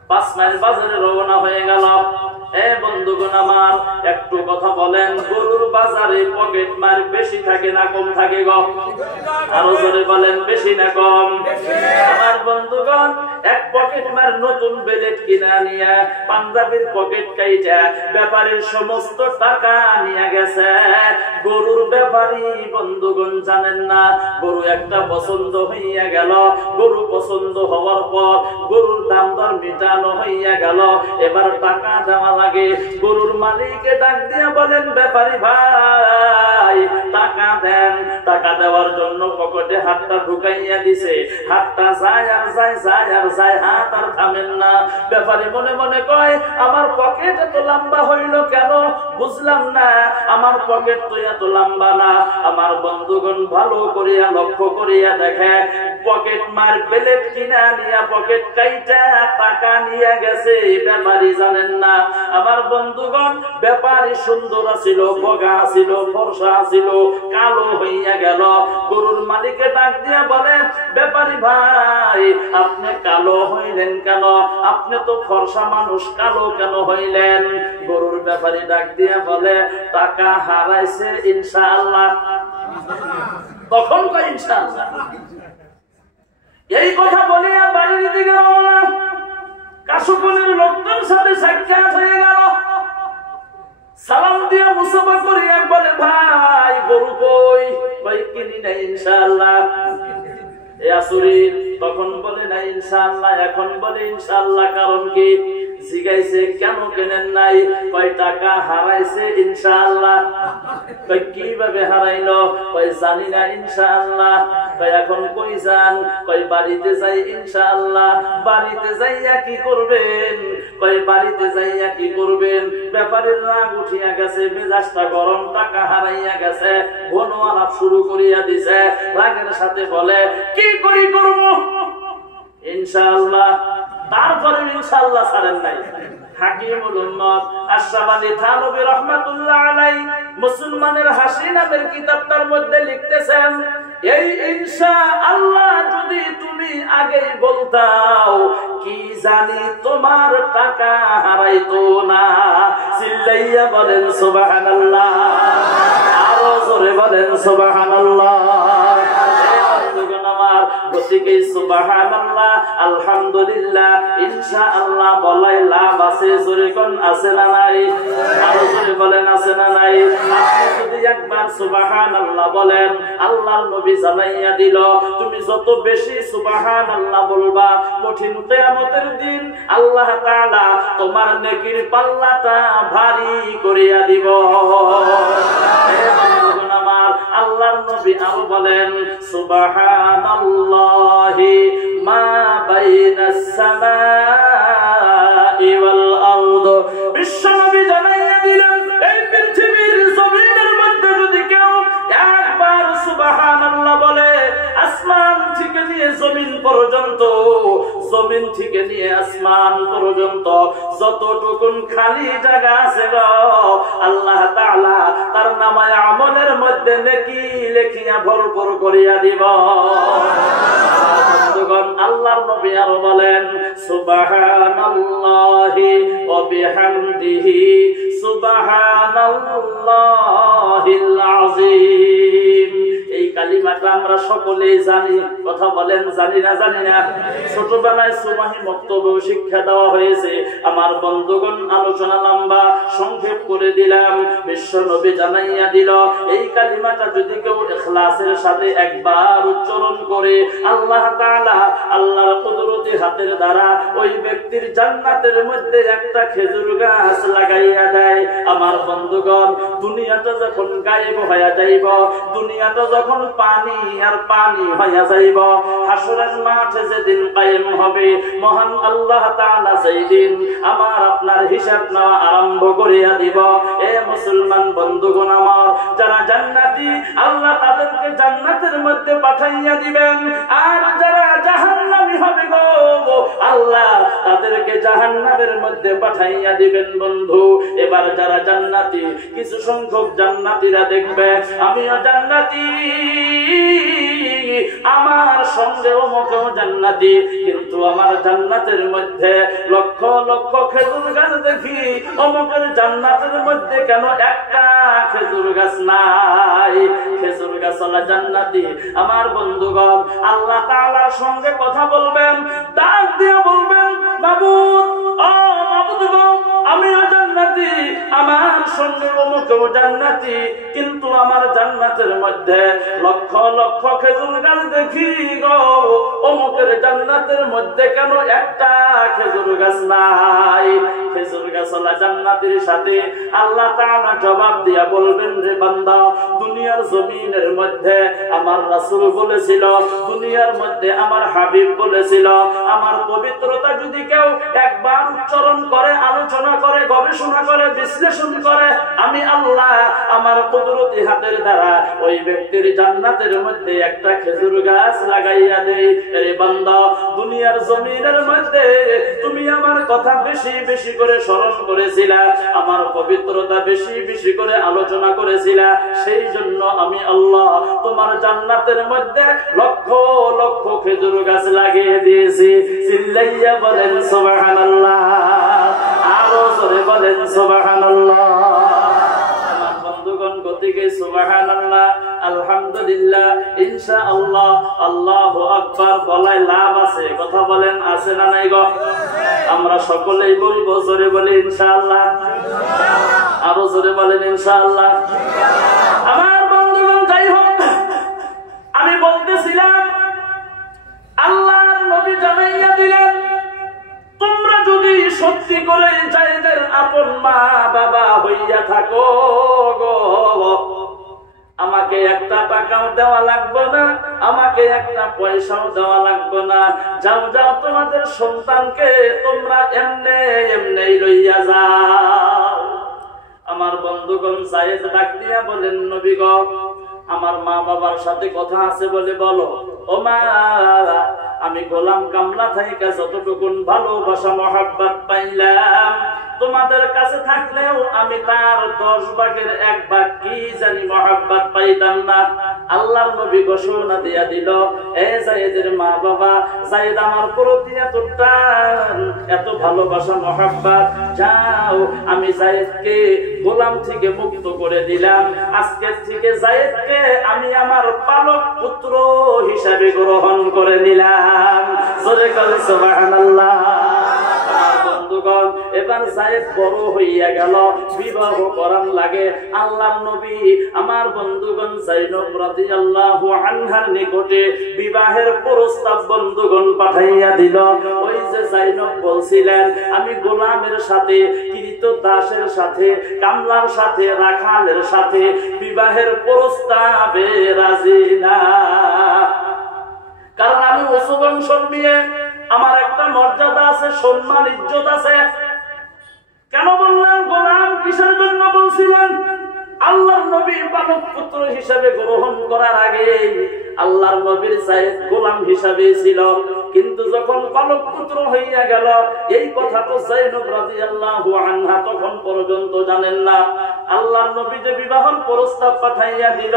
5 মাইল বাজারে রওনা হয়ে গেল। এ বন্ধুগণ আমার, একটু কথা বলেন, গরুর বাজারে পকেট মার বেশি থাকে না কম থাকে গো? আরো জোরে বলেন, বেশি না কম? আমার বন্ধুগণ, এক পকেট মার নতুন বেলেট কিনা নিয়ে পাঞ্জাবির পকেট কাইটা ব্যাপারীর সমস্ত টাকা নিয়ে গেছে। গরুর ব্যাপারী বন্ধুগণ জানেন না, গরু একটা পছন্দ হইয়া গেল। গরু পছন্দ হওয়ার পর গরুর দাম দর মিটানো হইয়া গেল। এবার টাকা দেওয়া লাগে। গরুর মালিককে ডাক দিয়ে বলেন, ব্যাপারী ভাই টাকা দেন। টাকা দেওয়ার জন্য পকেটে হাতটা ঢুকাইয়া দিছে। হাতটা যায় আর যায়, যায় আর যায়, হাত আর থামেন না। ব্যাপারী মনে মনে কয়, আমার পকেট এত লম্বা হইল কেন? বুঝলাম না, আমার পকেট তো এত লম্বা না। আমার বন্ধুগণ ভালো করিয়া লক্ষ্য করিয়া দেখে, পকেট মার বেলেট কিনা নিয়া পকেট কাইটা টাকা নিয়ে গেছে। ব্যাপারী জানেন না। আমার বন্ধুগণ, ব্যাপারী সুন্দর ছিল, বগা ছিল, ফর্সা ছিল, কালো হইয়া গেল। গরুর মালিকে ডাক দিয়া বলে, ব্যাপারী ভাই আপনি কালো হইলেন কেন? আপনি তো ফর্সা মানুষ, কালো কেন হইলেন? গরুর ব্যাপারী ডাক দিয়া বলে, টাকা হারাইছে ইনশাআল্লাহ। তখন কই ইনশাআল্লাহ। এই কথা বলিয়া বাড়ির দিকে রওনা। কাশুকুনের লোকদের সাথে সাক্ষাৎ হয়ে গেল। সালাম দিয়ে মুসাফা করিয়া বলে, ভাই গরু কই? ভাই কিনি না ইনশাআল্লাহ। তখন বলে না ইনশাআল্লাহ, এখন বলে ইনশাআল্লাহ। কারণ কি? জিগাইছে কেন কেনেন নাই? কয় টাকা হারাইছে ইনশাআল্লাহ। কয় কিভাবে হারাইলো? কয় জানি না ইনশাআল্লাহ। কয় এখন কই যান? কয় বাড়িতে যাই ইনশাআল্লাহ। বাড়িতে যাইয়া কি করবেন? কয় বাড়িতে যাইয়া কি করবেন? ব্যাপারীর রাগ উঠিয়া গেছে, মেজাজটা গরম, টাকা হারাইয়া গেছে, ঘন আলাপ শুরু করিয়া দিছে। রাগের সাথে বলে কি করি করব ইনশাআল্লাহ। তারপরে ইনশাআল্লাহ ছাড়েন নাই। হাকিমুল উম্মত আশরাফ আলী থানভী রাহমাতুল্লাহ আলাইহি মুসলমানের হাসি নামের কিতাবটার মধ্যে লিখতেছেন, এই ইনশাআল্লাহ যদি তুমি আগে বলতাও কি জানি তোমার টাকা হারাইতো না। চিল্লাইয়া বলেন সুবহানাল্লাহ, আরো জোরে বলেন সুবহানাল্লাহ। গতিকে সুবহানাল্লাহ, আলহামদুলিল্লাহ, ইনশাআল্লাহ বলাই লাভ আছে। জোরে কোন আছে না নাই? আরো জোরে বলেন আছে না নাই? আপনি যদি একবার সুবহানাল্লাহ বলেন, আল্লাহর নবী জানাইয়া দিল তুমি যত বেশি সুবহানাল্লাহ বলবা, কঠিন কিয়ামতের দিন আল্লাহ তাআলা তোমার নেকির পাল্লাটা ভারী করিয়া দিব। আল্লাহর নবী আরো বলেন সুবহানাল্লাহি মা বাইনাস সামাই ওয়াল আরদ। বিশ্বনবী জানাইয়া দিলেন এই পৃথিবীর জমিনের মধ্যে যদি কেউ একবার সুবহানাল্লাহ বলে, আসমান থেকে নিয়ে জমিন পর্যন্ত, জমিন থেকে নিয়ে আসমান পর্যন্ত যতটুকুন খালি জায়গা আছে গো, আল্লাহ তাআলা তার নামায়ে আমলের মধ্যে নেকি লেখিয়া ভরপুর করিয়া দিব। আল্লাহর নবী আরো বলেন সুবহানাল্লাহি ওয়া বিহামদিহি সুবহানাল্লাহিল আযীম। এই কালিমাটা আমরা সকলেই জানি, কথা বলেন জানি না? জানি না। ছোটবেলায় সুমাহি মক্তব্য শিক্ষা দেওয়া হয়েছে। আমার বন্ধুগণ, আলোচনা লম্বা, সংক্ষেপ করে দিলাম। বিশ্ব নবী জানাইয়া দিল এই কালিমাটা যদি কেউ ইখলাসের সাথে একবার উচ্চারণ করে, আল্লাহ তাআলা আল্লাহর কুদরতি হাতের দ্বারা ওই ব্যক্তির জান্নাতের মধ্যে একটা খেজুর গাছ লাগাইয়া দেয়। আমার বন্ধুগণ, দুনিয়াটা যখন গায়েব হইয়া যাইব, দুনিয়াটা যখন পানি আর পানি হইয়া যাইব, হাসরের মাঠে যেদিন কায়েম হবে, মহান আল্লাহ তাআলা যেদিন আমার আপনার হিসাব নেওয়া আরম্ভ করিয়া দিব, এ মুসলমান বন্ধুগণ আমার, যারা জান্নাতি আল্লাহ তাদেরকে জান্নাতের মধ্যে পাঠাইয়া দিবেন, আর যারা জাহান্নামী হবে গো, আল্লাহ তাদেরকে জাহান্নামের মধ্যে পাঠাইয়া দিবেন। বন্ধু, এবার যারা জান্নাতি, কিছু সংখ্যক জান্নাতীরা দেখবে আমিও জান্নাতি, আমার সঙ্গে অমুকও জান্নাতি, কিন্তু আমার জান্নাতের মধ্যে লক্ষ লক্ষ খেজুর গাছ দেখি, অমুকের জান্নাতের মধ্যে কেন একটা খেজুর গাছ নাই? খেজুর গাছওয়ালা জান্নাতি। আমার বন্ধুগণ, আল্লাহ তাআলার সঙ্গে কথা বলবেন, ডাক দিয়ে বলবেন মাবুদ, ও মাবুদ গো, আমিও জান্নাতি, আমার সঙ্গে অমুকও জান্নাতি, কিন্তু আমার জান্নাতের মধ্যে লক্ষ লক্ষ খেজুর গাছ দেখি গো, অমুকের জান্নাতের মধ্যে কেন একটা খেজুর গাছ নাই? খেজুর গাছওয়ালা জান্নাতের সাথে আল্লাহ তাআলা জবাব দিয়া বলবেন, রে বান্দা, দুনিয়ার জমিনের মধ্যে আমার রাসূল বলেছিল, দুনিয়ার মধ্যে আমার হাবিব বলেছিল, আমার পবিত্রতা যদি কেউ একবার উচ্চারণ করে, আলোচনা করে, গবেষণা করে, বিশ্লেষণ করে, আমি আল্লাহ আমার কুদরতি হাতের দ্বারা ওই ব্যক্তির জান্নাতের মধ্যে একটা খেজুর গাছ লাগাইয়া দেই। রে বান্দা, দুনিয়ার জমিনের মধ্যে তুমি আমার কথা বেশি বেশি করে স্মরণ করেছিলা, আমার পবিত্রতা বেশি বেশি করে আলোচনা করেছিলা, সেই জন্য আমি আল্লাহ তোমার জান্নাতের মধ্যে লক্ষ লক্ষ খেজুর গাছ লাগিয়ে দিয়েছি। চিল্লাইয়া বলেন সুবহানাল্লাহ, আরো জোরে বলেন সুবহানাল্লাহ। আমার বন্ধুগণ, গতিকে সুবহানাল্লাহ, আলহামদুলিল্লাহ, ইনশাআল্লাহ, আল্লাহু আকবার বলাই লাভ আছে। কথা বলেন আছে না নাই গো? আমরা সকলেই বলবো, জোরে বলি ইনশাআল্লাহ, আরো জোরে বলেন ইনশাআল্লাহ। আমার বন্ধুগণ, যাই হোক, আমি বলতেছিলাম আল্লাহর নবী জানাইয়া দিলেন তোমরা যদি সত্যি করে যায়েদের আপন মা বাবা হইয়া থাকো গো, আমাকে একটা টাকাও দেওয়া লাগবে না, আমাকে একটা পয়সাও দেওয়া লাগবে না। যাও যাও, তোমাদের সন্তানকে তোমরা এমনি এমনি লইয়া যাও। আমার বন্ধুগণ যায়েদ ডাক দিয়া বলেন, নবী গো, আমার মা বাবার সাথে কথা আছে বলে বলো। ও মা, আমি গোলাম কামলা থেকে যতটুকুন ভালোবাসা মহাব্বত পাইলাম, তোমাদের কাছে থাকলেও আমি তার 10 ভাগের 1 ভাগ কি জানি মহাব্বত পাইতাম না। আল্লাহর নবী ঘোষণা দিয়া দিল, এ যায়েদের মা বাবা, যায়েদ আমার প্রতি এত টান, এত ভালোবাসা মহাব্বত, যাও আমি যায়েদকে গোলাম থেকে মুক্ত করে দিলাম। আজকের থেকে যায়েদকে আমি আমার পালক পুত্র হিসাবে গ্রহণ করে নিলাম। জোরে বলো সুবহানাল্লাহ। বন্ধুগণ, এবার যায়েদ বড় হইয়া গেল, বিবাহ করার লাগে। আল্লাহর নবী আমার বন্ধুগণ যায়েনব রাদিয়াল্লাহু আনহার নিকটে বিবাহের প্রস্তাব বন্ধুগণ পাঠাইয়া দিল। ওই যে যায়েনব বলছিলেন, আমি গোলামের সাথে, কৃতদাসের সাথে, কামলার সাথে, রাখালের সাথে বিবাহের প্রস্তাবে রাজি না, কারণ আমি উঁচু বংশের মেয়ে, আমার একটা মর্যাদা আছে, সম্মান ইজ্জত আছে। কেন বললেন গোলাম? কিসের জন্য বলছিলেন? আল্লাহর নবীর পালক পুত্র হিসাবে গ্রহণ করার আগে আল্লাহর নবীর যায়েদ গোলাম হিসাবে ছিল, কিন্তু যখন পালক পুত্র হইয়া গেল, এই কথা তো যায়েনব রাদিয়াল্লাহু আনহা তখন পর্যন্ত জানেন না। আল্লাহর নবী যে বিবাহের প্রস্তাব পাঠাইয়া দিল,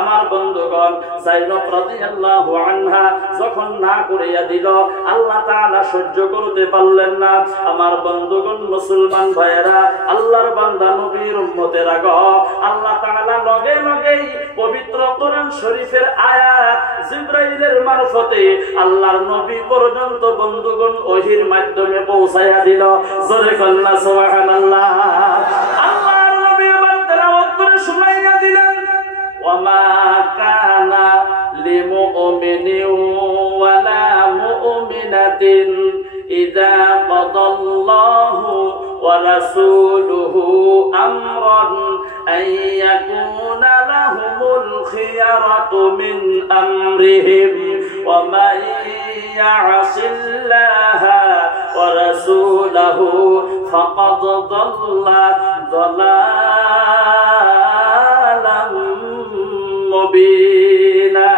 আমার বন্ধুগণ যায়েনব রাদিয়াল্লাহু আনহা যখন না করিয়া দিল, আল্লাহ তাআলা সহ্য করতে পারলেন না। আমার বন্ধুগণ মুসলমান ভাইয়েরা, আল্লাহর বান্দা নবীর উম্মতেরা গো, আল্লাহ তাআলা লগে লগেই পবিত্র কোরআন শরীফের আয়াত জিবরাইলের মারফতে আল্লাহর নবী পর্যন্ত বন্ধুগণ ওহীর মাধ্যমে পৌঁছায়া দিল। জোরে কন্না সুবহানাল্লাহ। আল্লাহর নবী এবার তেলাওয়াত করে শুনাইয়া দিলেন, ওয়ামা কানা লিমুমিনিন ওয়ালা মুমিনাতিন ইযা কাদাল্লাহু ওয়া রাসূলুহু আমরান আন ইয়াকুনা লাহুমুল খিয়ারাতু মিন আমরিহিম ওয়া মান ইয়াসিল্লাহা ওয়া রাসূলুহু ফাকাদ দাল্লা দালালাম মুবিনা।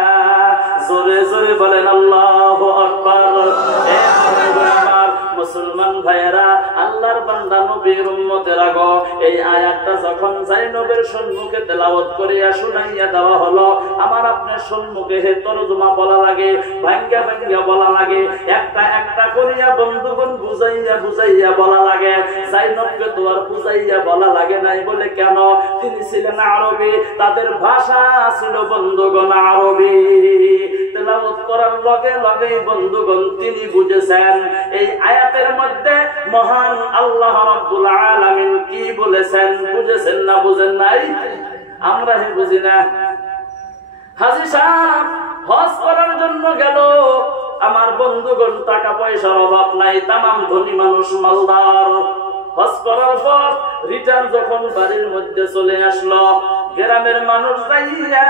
জোরে জোরে বলেন আল্লাহু আকবার। মুসলমান ভাইয়েরা, আল্লাহর বান্দা নবীর উম্মতেরা গো, এই আয়াতটা যখন যায়েনবের সম্মুখে তেলাওয়াত করিয়া শুনাইয়া দেওয়া হলো, আমার আপনার সম্মুখে হে তরজমা বলা লাগে, ভাঙ্গা ভাঙ্গা বলা লাগে, একটা একটা করিয়া বন্ধুগণ বুঝাইয়া বুঝাইয়া বলা লাগে। যায়েনবকে তো আর বুঝাইয়া বলা লাগে নাই। বলে কেন? তিনি ছিলেন আরবি, তাদের ভাষা ছিল বন্ধুগণ আরবি। তেলাওয়াত করার লগে লগে বন্ধুগণ তিনি বুঝেছেন এই আয়াতের মধ্যে মহান আল্লাহ রাব্বুল আলামিন কি বলেছেন। বুঝেছেন না বুঝেন নাই? আমরা হে বুঝি না। হাজী সাহেব হজ করার জন্য গেল, আমার বন্ধুগণ টাকা পয়সার অভাব নাই, তামাম ধনী মানুষ, মালদার। হজ করার পর রিটার্ন যখন বাড়ির মধ্যে চলে আসলো, গ্রামের মানুষ যাইয়া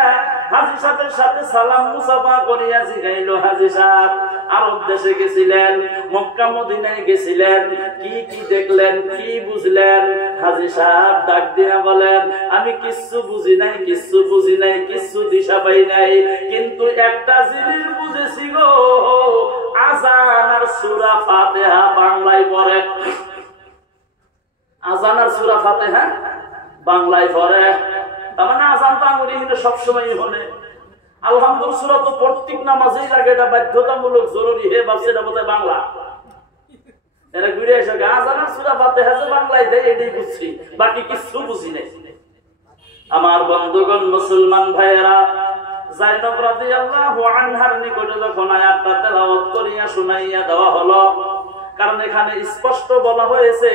হাজী সাহেবের সাথে সালাম মুসাফা করিয়া জিগাইল, হাজী সাহেব আরব দেশে গেছিলেন, মক্কা মদিনায় গেছিলেন, কি কি দেখলেন, কি বুঝলেন? হাজী সাহেব ডাক দিয়া বলেন, আমি কিচ্ছু বুঝি নাই, কিচ্ছু বুঝি নাই, কিচ্ছু দিশা পাই নাই, কিন্তু একটা জিনিস বুঝেছি গো, আযান আর সূরা ফাতিহা বাংলায় পড়ে। আযান আর সূরা ফাতিহা বাংলায় পড়ে, তার মানে আযান তো আমরা এখানে সবসময় হনে। আলহামদুলিল্লাহ সূরা তো প্রত্যেক নামাজেই লাগে, এটা বাধ্যতামূলক, জরুরি। হে বাপ, সেটা বোধহয় বাংলা। এরা ঘুরে এসে আযান আর সূরা ফাতিহা যে বাংলায় দেয় এটাই বুঝছি, বাকি কিছু বুঝি নাই। আমার বন্ধুগণ মুসলমান ভাইয়েরা, যায়েনব রাদিয়াল্লাহু আনহার নিকটে যখন আয়াতটা তেলাওয়াত করিয়া শুনাইয়া দেওয়া হলো, কারণ এখানে স্পষ্ট বলা হয়েছে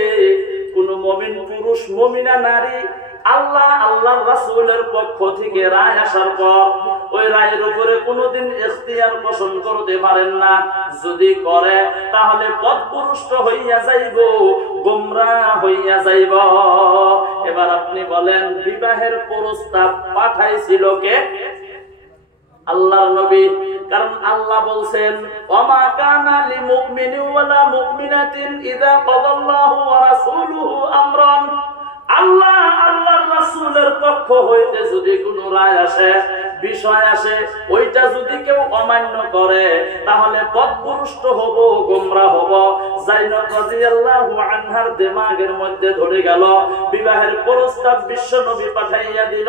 কোন মুমিন পুরুষ, মুমিনা নারী আল্লাহ আল্লাহর রাসূলের পক্ষ থেকে রায় আসার পর ওই রায়ের উপরে কোনোদিন ইখতিয়ার পোষণ করতে পারেন না। যদি করে তাহলে পথভ্রষ্ট হইয়া যাইব, গোমরাহ হইয়া যাইব। এবার আপনি বলেন, বিবাহের প্রস্তাব পাঠাইছিল কে? আল্লাহর নবী। কারণ আল্লাহ বলছেন, ওমা কানা লিমুমিনিন ওয়ালা মুমিনাতিন ইযা কাদাল্লাহু ওয়া রাসূলুহু আমরান। আল্লাহ আল্লাহর রাসূলের পক্ষ হইতে যদি কোনো রায় আসে, বিষয় আসে, ওইটা যদি কেউ অমান্য করে তাহলে পথভ্রষ্ট হব, গোমরাহ হব। যায়নব রাদিয়াল্লাহু আনহার দিমাগের মধ্যে ধরে গেল, বিবাহের প্রস্তাব বিশ্ব নবী পাঠাইয়া দিল।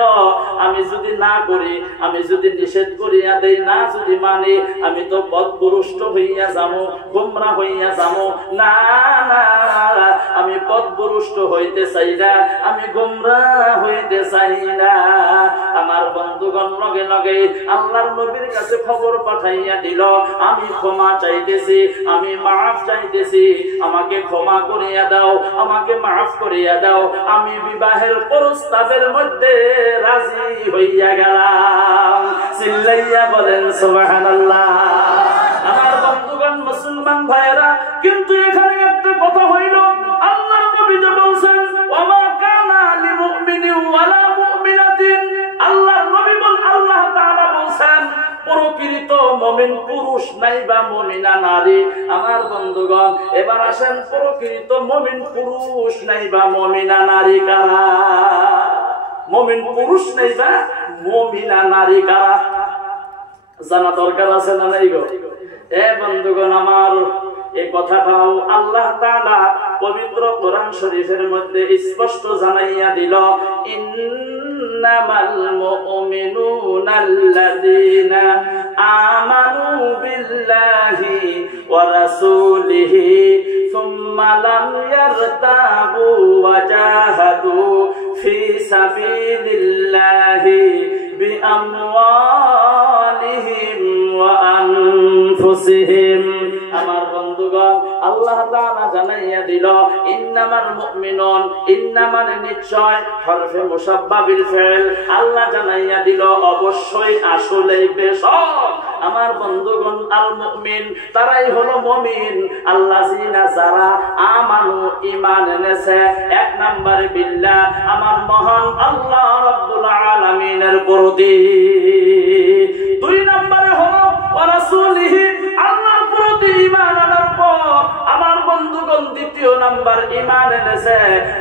আমি যদি না করি, আমি যদি নিষেধ করিয়া দেই, না যদি মানি, আমি তো পথভ্রষ্ট হইয়া যাবো, গোমরাহ হইয়া যাবো। না না, আমি পথভ্রষ্ট হইতে চাই না, আমি গোমরাহ হইতে চাই না। আমার বন্ধুগণ লগে লগে আল্লাহর নবীর কাছে খবর পাঠাইয়া দিল, আমি ক্ষমা চাইতেছি, আমি মাফ চাইতেছি, আমাকে ক্ষমা করিয়া দাও, আমাকে মাফ করিয়া দাও। আমি বিবাহের প্রস্তাবের মধ্যে রাজি হইয়া গেলাম। চিল্লাইয়া বলেন সুবহানাল্লাহ। আমার বন্ধুগণ মুসলমান ভাইয়েরা, কিন্তু এখানে একটা কথা হইল, আল্লাহর নবী যে বলছেন ওমা কানা লিমুমিনিন ওয়ালা মুমিনাতিন, আল্লাহর নবী আল্লাহ তাআলা বলছেন প্রকৃত মুমিন পুরুষ নাইবা মুমিনা নারী। আমার বন্ধুগণ, এবার আসেন, প্রকৃত মুমিন পুরুষ নাইবা মুমিনা নারী কারা? মুমিন পুরুষ নাইবা মুমিনা নারী কারা জানা দরকার আছে না নাই গো? এ বন্ধুগণ আমার, এই কথাটাও আল্লাহ তাআলা পবিত্র কোরআন শরীফের মধ্যে স্পষ্ট জানাইয়া দিল, ইন্নামাল মুমিনুনা আল্লাযীনা আমানু বিল্লাহি ওয়া রাসূলিহি সুম্মা লাম ইয়ারতাবু ওয়া জাহাদু ফি সাবিলিল্লাহি বিআমওয়ালিহিম ওয়া আনফুসিহিম। আমার বন্ধুগণ, আল্লাহ তাআলা জানাইয়া দিল, ইন্নামাল মুমিনুন, ইন্না মানে নিশ্চয়, হরফে মুসাব্বা বিল ফিল। আল্লাহ জানাইয়া দিল অবশ্যই, আসলেই, বেশক। আমার বন্ধুগণ, আল মুমিন তারাই হলো মুমিন, আল্লাযিনা যারা আমানু ঈমান এনেছে, এক নম্বরে বিল্লাহ, আমার মহান আল্লাহ রাব্বুল আলামিনের প্রতি। দুই নম্বরে হলো ওয়া রাসূলিহি, আল্লাহর প্রতি ঈমান আনার পর আমার বন্ধুগণ দ্বিতীয় নাম্বার ঈমান এনেছে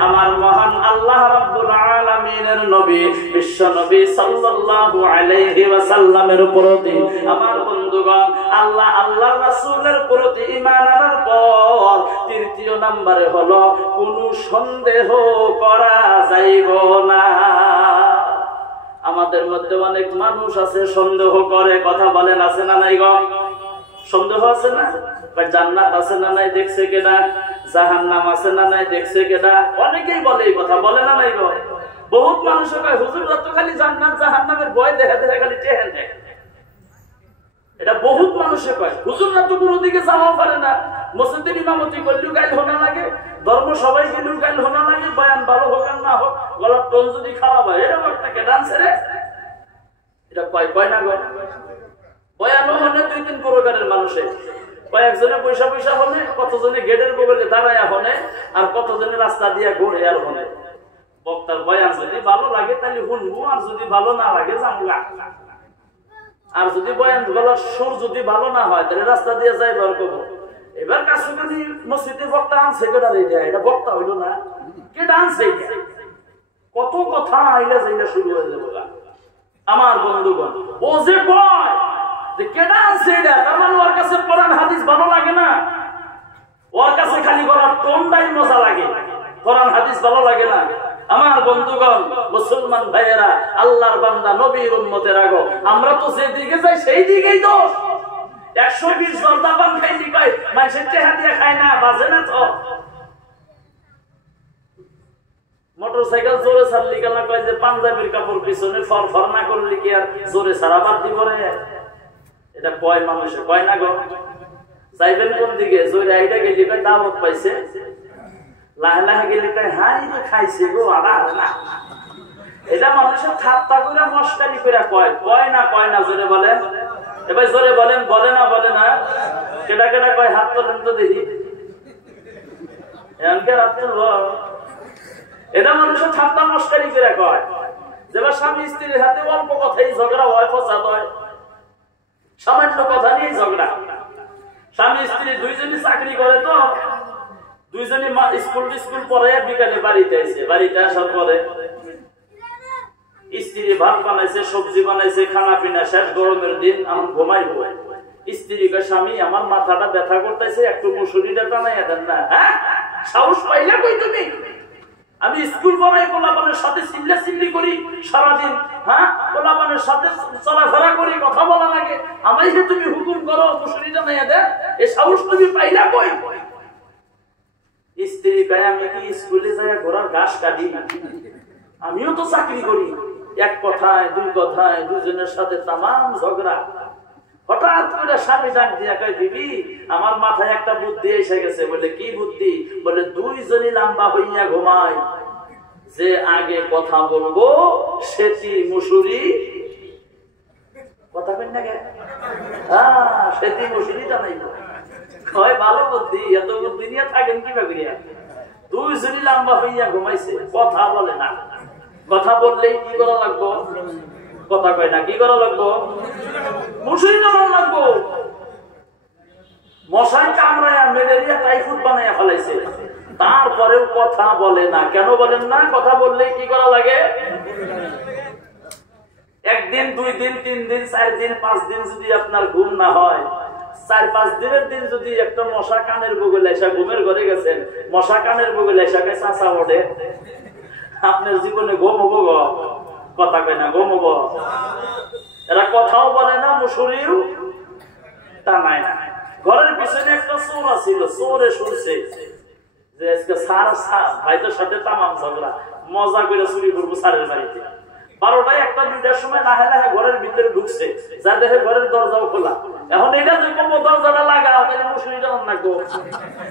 আমার মহান আল্লাহ রাব্বুল আলামিনের নবী, বিশ্ব নবী সাল্লাল্লাহু আলাইহি ওয়াসাল্লামের প্রতি। আমার বন্ধুগণ, আল্লাহ আল্লাহর রাসূলের প্রতি ঈমান আনার পর তৃতীয় নম্বরে হলো কোনো সন্দেহ করা যাইব না। আমাদের মধ্যে অনেক মানুষ আছে সন্দেহ করে, কথা বলেন আছে না নাই গো? সন্দেহ আছে না? জান্নাত আছে না নাই দেখছে কেডা, জাহান্নাম আছে না নাই দেখছে কেডা? অনেকেই বলে এই কথা, বলে না নাই গো? বহুত মানুষ কয় হুজুররা তো খালি জান্নাত জাহান্নামের ভয় দেখে দেখে খালি টেহেন দেয়। এটা বহুত মানুষে কয়, হুজুররা তো কোনো দিকে যাওয়া পারে না, মসজিদের ইমামতি করলেও গাইল হোনা লাগে, ধর্ম সবাই গেলেও গাইল হোনা লাগে, বয়ান ভালো হোক আর না হোক, গলার টোন যদি খারাপ হয়, এরকম একটা কেডান্স রে, এটা কয় কয় না গো? বয়ানও হনে দুই তিন প্রকারের মানুষে, কয়েকজনে পয়সা পয়সা হনে, কতজনে গেটের বগলে দাঁড়ায় হনে, আর কতজনে রাস্তা দিয়ে ঘুরে আর হনে। বক্তার বয়ান যদি ভালো লাগে তাহলে শুনবো, আর যদি ভালো না লাগে জামগা। আর যদি বয়ান গলার সুর যদি ভালো না হয় তাহলে রাস্তা দিয়ে যাইব আর কব। এবার কাছুকাছি মসজিদে বক্তা আনছে কেডা রে, এটা বক্তা হইল না, কেডা আনছে? কত কথা আইলে যাইলে শুরু হয়ে যাবো। আমার বন্ধুগণ, ও যে কয় যে কেডা আনছে এটা, তার মানে ওর কাছে কোরআন হাদিস ভালো লাগে না, ওর কাছে খালি গলার টোনটাই মজা লাগে, কোরআন হাদিস ভালো লাগে না। আমার বন্ধুগণ, মুসলমান ভাইয়েরা, আল্লাহর বান্দা, নবীর উম্মতের আগো, আমরা তো যে দিকে যাই সেই দিকেই তো 120 জর্দা পান খাইলি কয় মানুষের চেহারা দিয়ে খায় না, বাজে না তো। মোটরসাইকেল জোরে ছাড়লি কেন কয় যে পাঞ্জাবির কাপড় পিছনে ফরফর না করলি কি আর জোরে ছাড়া বাদ দিব রে? এটা কয় মানুষে, কয় না গো? যাইবেন কোন দিকে? জোরে আইডা গেলি কয় দাওয়াত পাইছে, লাহে লাহে গেলে কয় হাই খাইছে গো, আড়া না এটা মানুষের ঠাট্টা করে মস্কারি করে কয় কয় না জোরে বলেন, এবার জোরে বলেন, বলে না কেটা কেটা কয় হাত তোলেন তো দেখি। এটা মানুষের ঠাট্টা মস্কারি করে কয়। যেবার স্বামী স্ত্রীর হাতে অল্প কথাই ঝগড়া হয়, ফসাদ হয়, সামান্য কথা নিয়ে ঝগড়া। স্বামী স্ত্রী দুইজনই চাকরি করে, তো দুইজনই স্কুল পরে বিকালে বাড়িতে আসে। বাড়িতে আসার পরে স্ত্রী ভাত বানাইছে, সবজি বানাইছে, খানা পিনা শেষ, গরমের দিন, এখন ঘুমাইব। স্ত্রীকে স্বামী আমার মাথাটা ব্যথা করতেছে, একটু মুসুরিটা টানাইয়া দেন না। হ্যাঁ, সাহস পাইলা কই তুমি? আমি স্কুল পড়াই, পোলাপানের সাথে চিল্লি করি সারাদিন। হ্যাঁ, পোলাপানের সাথে চলাফেরা করি, কথা বলা লাগে, আমায় যে তুমি হুকুম করো মুসুরিটা টানাইয়া দেন, এ সাহস তুমি পাইলা কই? স্ত্রী কয় আমি কি স্কুলে যাই ঘোড়ার ঘাস কাটি? আমিও তো চাকরি করি। এক কথায় দুই কথায় দুজনের সাথে তামাম ঝগড়া। হঠাৎ করে স্বামী ডাক দিয়া কয় বিবি আমার মাথায় একটা বুদ্ধি এসে গেছে। বলে কি বুদ্ধি? বলে দুইজনই লম্বা হইয়া ঘুমায়, যে আগে কথা বলবো সেটি মুসুরি। কথা কই না কে? সেটি মুসুরি জানাইব। কয় ভালো বুদ্ধি, এত বুদ্ধি নিয়ে থাকেন কিভাবে? দুইজনই লম্বা হইয়া ঘুমাইছে, কথা বলে না। কথা বললেই কি করা লাগবো? কথা কয় না, কি করা লাগবো? মুসুরি টানানো লাগবো। মশাই কামড়ায় ম্যালেরিয়া টাইফয়েড বানাইয়া ফেলাইছে, তারপরেও কথা বলে না। কেন বলেন না? কথা বললেই কি করা লাগে? একদিন, 2 দিন, 3 দিন, 4 দিন, 5 দিন যদি আপনার ঘুম না হয়, 4-5 দিনের দিন যদি একটা মশা কানের বগলে এসে, ঘুমের ঘরে গেছেন, মশা কানের বগলে এসে চাচা ওঠে, আপনার জীবনে ঘুম হবো? কথা কয় না, ঘুম হবো? এরা কথাও বলে না, মুসুরিও টানায় না। ঘরের পিছনে একটা চোর আছিল, চোরে শুনছে যে আজকে স্যার ভাইদের সাথে তামাম ঝগড়া, মজা করে চুরি করবো স্যারের বাড়িতে। 12টায় 1-2টার সময় লাহে লাহে ঘরের ভিতরে ঢুকছে, যা দেখে ঘরের দরজাও খোলা। এখন এটা যে কম দরজাটা লাগাও, তাহলে মুসুরিটা লাগবো।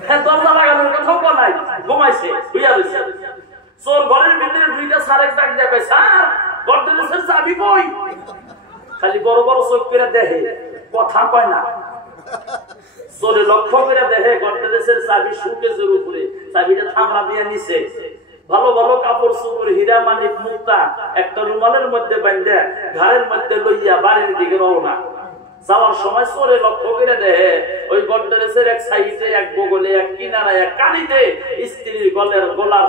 হ্যাঁ, দরজা লাগানোর কথাও নাই, ঘুমাইছে, বুঝা দিচ্ছে। চোর ঘরের ভিতরে দুইটা স্যারের ডাক দেবে, স্যার গর্দনের চাবি কই? খালি বড় বড় চোখ করে দেখে, কথা কয় না। চোরে লক্ষ্য করে দেখে গর্দনের চাবি সুকেজের উপরে, চাবিটা থামড়া দিয়ে নিচে। ভালো ভালো কাপড় চোপড়, হীরা মানিক মুক্তা একটা রুমালের মধ্যে বাঁধে ঘাড়ের মধ্যে লইয়া বাড়ির দিকে রওনা। যাওয়ার সময় চোরে লক্ষ্য করে দেখে ওই গর্দনের এক সাইডে, এক বগলে, এক কিনারায়, এক কানিতে স্ত্রীর গলার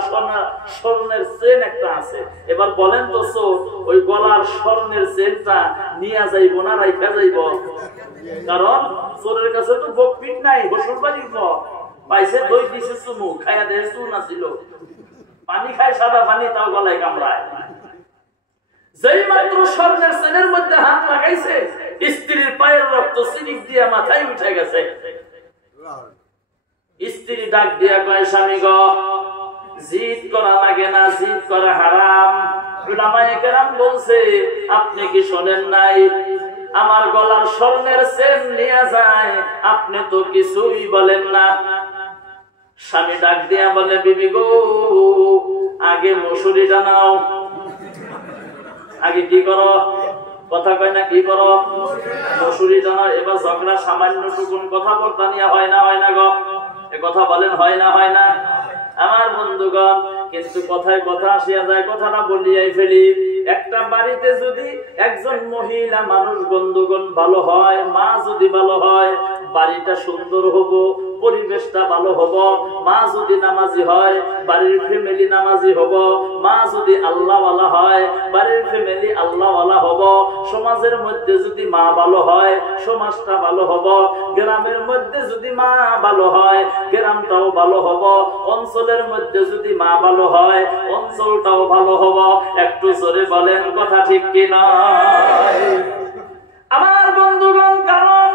স্বর্ণের চেন একটা আছে। এবার বলেন তো চোর ওই গলার স্বর্ণের চেনটা নিয়ে যাইব না রাইখা যাইব? কারণ চোরের কাছে তো বকপিট নাই, গোসল বাড়ির পর পাইছে, দই দিছে চুমু, খাইয়া দেহে চুন আসিল, পানি খায় সাদা পানি, তাও গলায় কামড়ায়। যেই মাত্র স্বর্ণের চেনের মধ্যে হাত লাগাইছে, স্ত্রীর পায়ের রক্ত সিরিক দিয়া মাথায় উঠে গেছে। স্ত্রী ডাক দিয়া কয় স্বামী গো, জিদ করা লাগে না, জিদ করা হারাম। উলামায়ে কেরাম বলছে আপনি কি শোনেন নাই? আমার গলার স্বর্ণের চেন নিয়ে যায়, আপনি তো কিছুই বলেন না। স্বামী ডাক দিয়া বলে বিবি গো, আগে মুসুরি টানাও। আগে কি করো? কথা কয় না, কি করো? মুসুরি টানাও। এবার ঝগড়া সামান্য টুকুন কথা বলতে নিয়ে হয় না গো? এ কথা বলেন, হয় না? আমার বন্ধুগণ, কিন্তু কথায় কথা আসিয়া যায়, কথাটা বলিয়াই ফেলি। একটা বাড়িতে যদি একজন মহিলা মানুষ বন্ধুগণ ভালো হয়, মা যদি ভালো হয়, বাড়িটা সুন্দর হবো, পরিবেশটা ভালো হবো। মা যদি নামাজি হয়, বাড়ির ফ্যামিলি নামাজি হবো। মা যদি আল্লাহওয়ালা হয়, বাড়ির ফ্যামিলি আল্লাহওয়ালা হবো। সমাজের মধ্যে যদি মা ভালো হয়, সমাজটা ভালো হবো। গ্রামের মধ্যে যদি মা ভালো হয়, গ্রামটাও ভালো হবো। অঞ্চলের মধ্যে যদি মা ভালো হয়, অঞ্চলটাও ভালো হবো। একটু জোরে বলেন কথা ঠিক কিনা? আমার বন্ধুগণ, কারণ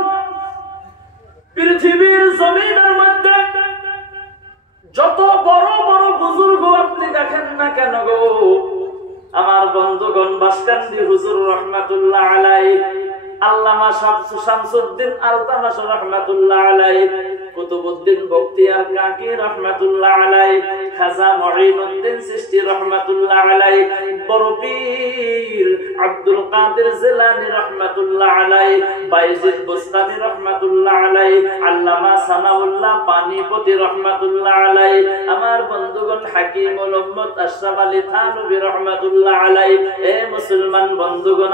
পৃথিবীর জমিনের মধ্যে যত বড় বড় বুজুর্গ আপনি দেখেন না কেন গো, আমার বন্ধুগণ, বাসকান্দি হুজুর রহমাতুল্লাহ আলাইহি, আল্লামা শামসুদ্দিন আলতামাশ রহমাতুল্লাহ আলাইহি, কুতুবউদ্দিন বখতিয়ার কাকি রহমাতুল্লাহ আলাইহি, খাজা মুঈনুদ্দিন চিশতি রাহমাতুল্লাহ আলাইহি, বড় পীর আব্দুল কাদের জিলানী রাহমাতুল্লাহ আলাইহি, বাইজিদ বুস্তামি রাহমাতুল্লাহ আলাইহি, আল্লামা সানাউল্লাহ পানিপতি রাহমাতুল্লাহ আলাইহি, আমার বন্ধুগণ হাকিমুল উম্মত আশরাফ আলী থানভী রাহমাতুল্লাহ আলাইহি। এ মুসলমান বন্ধুগণ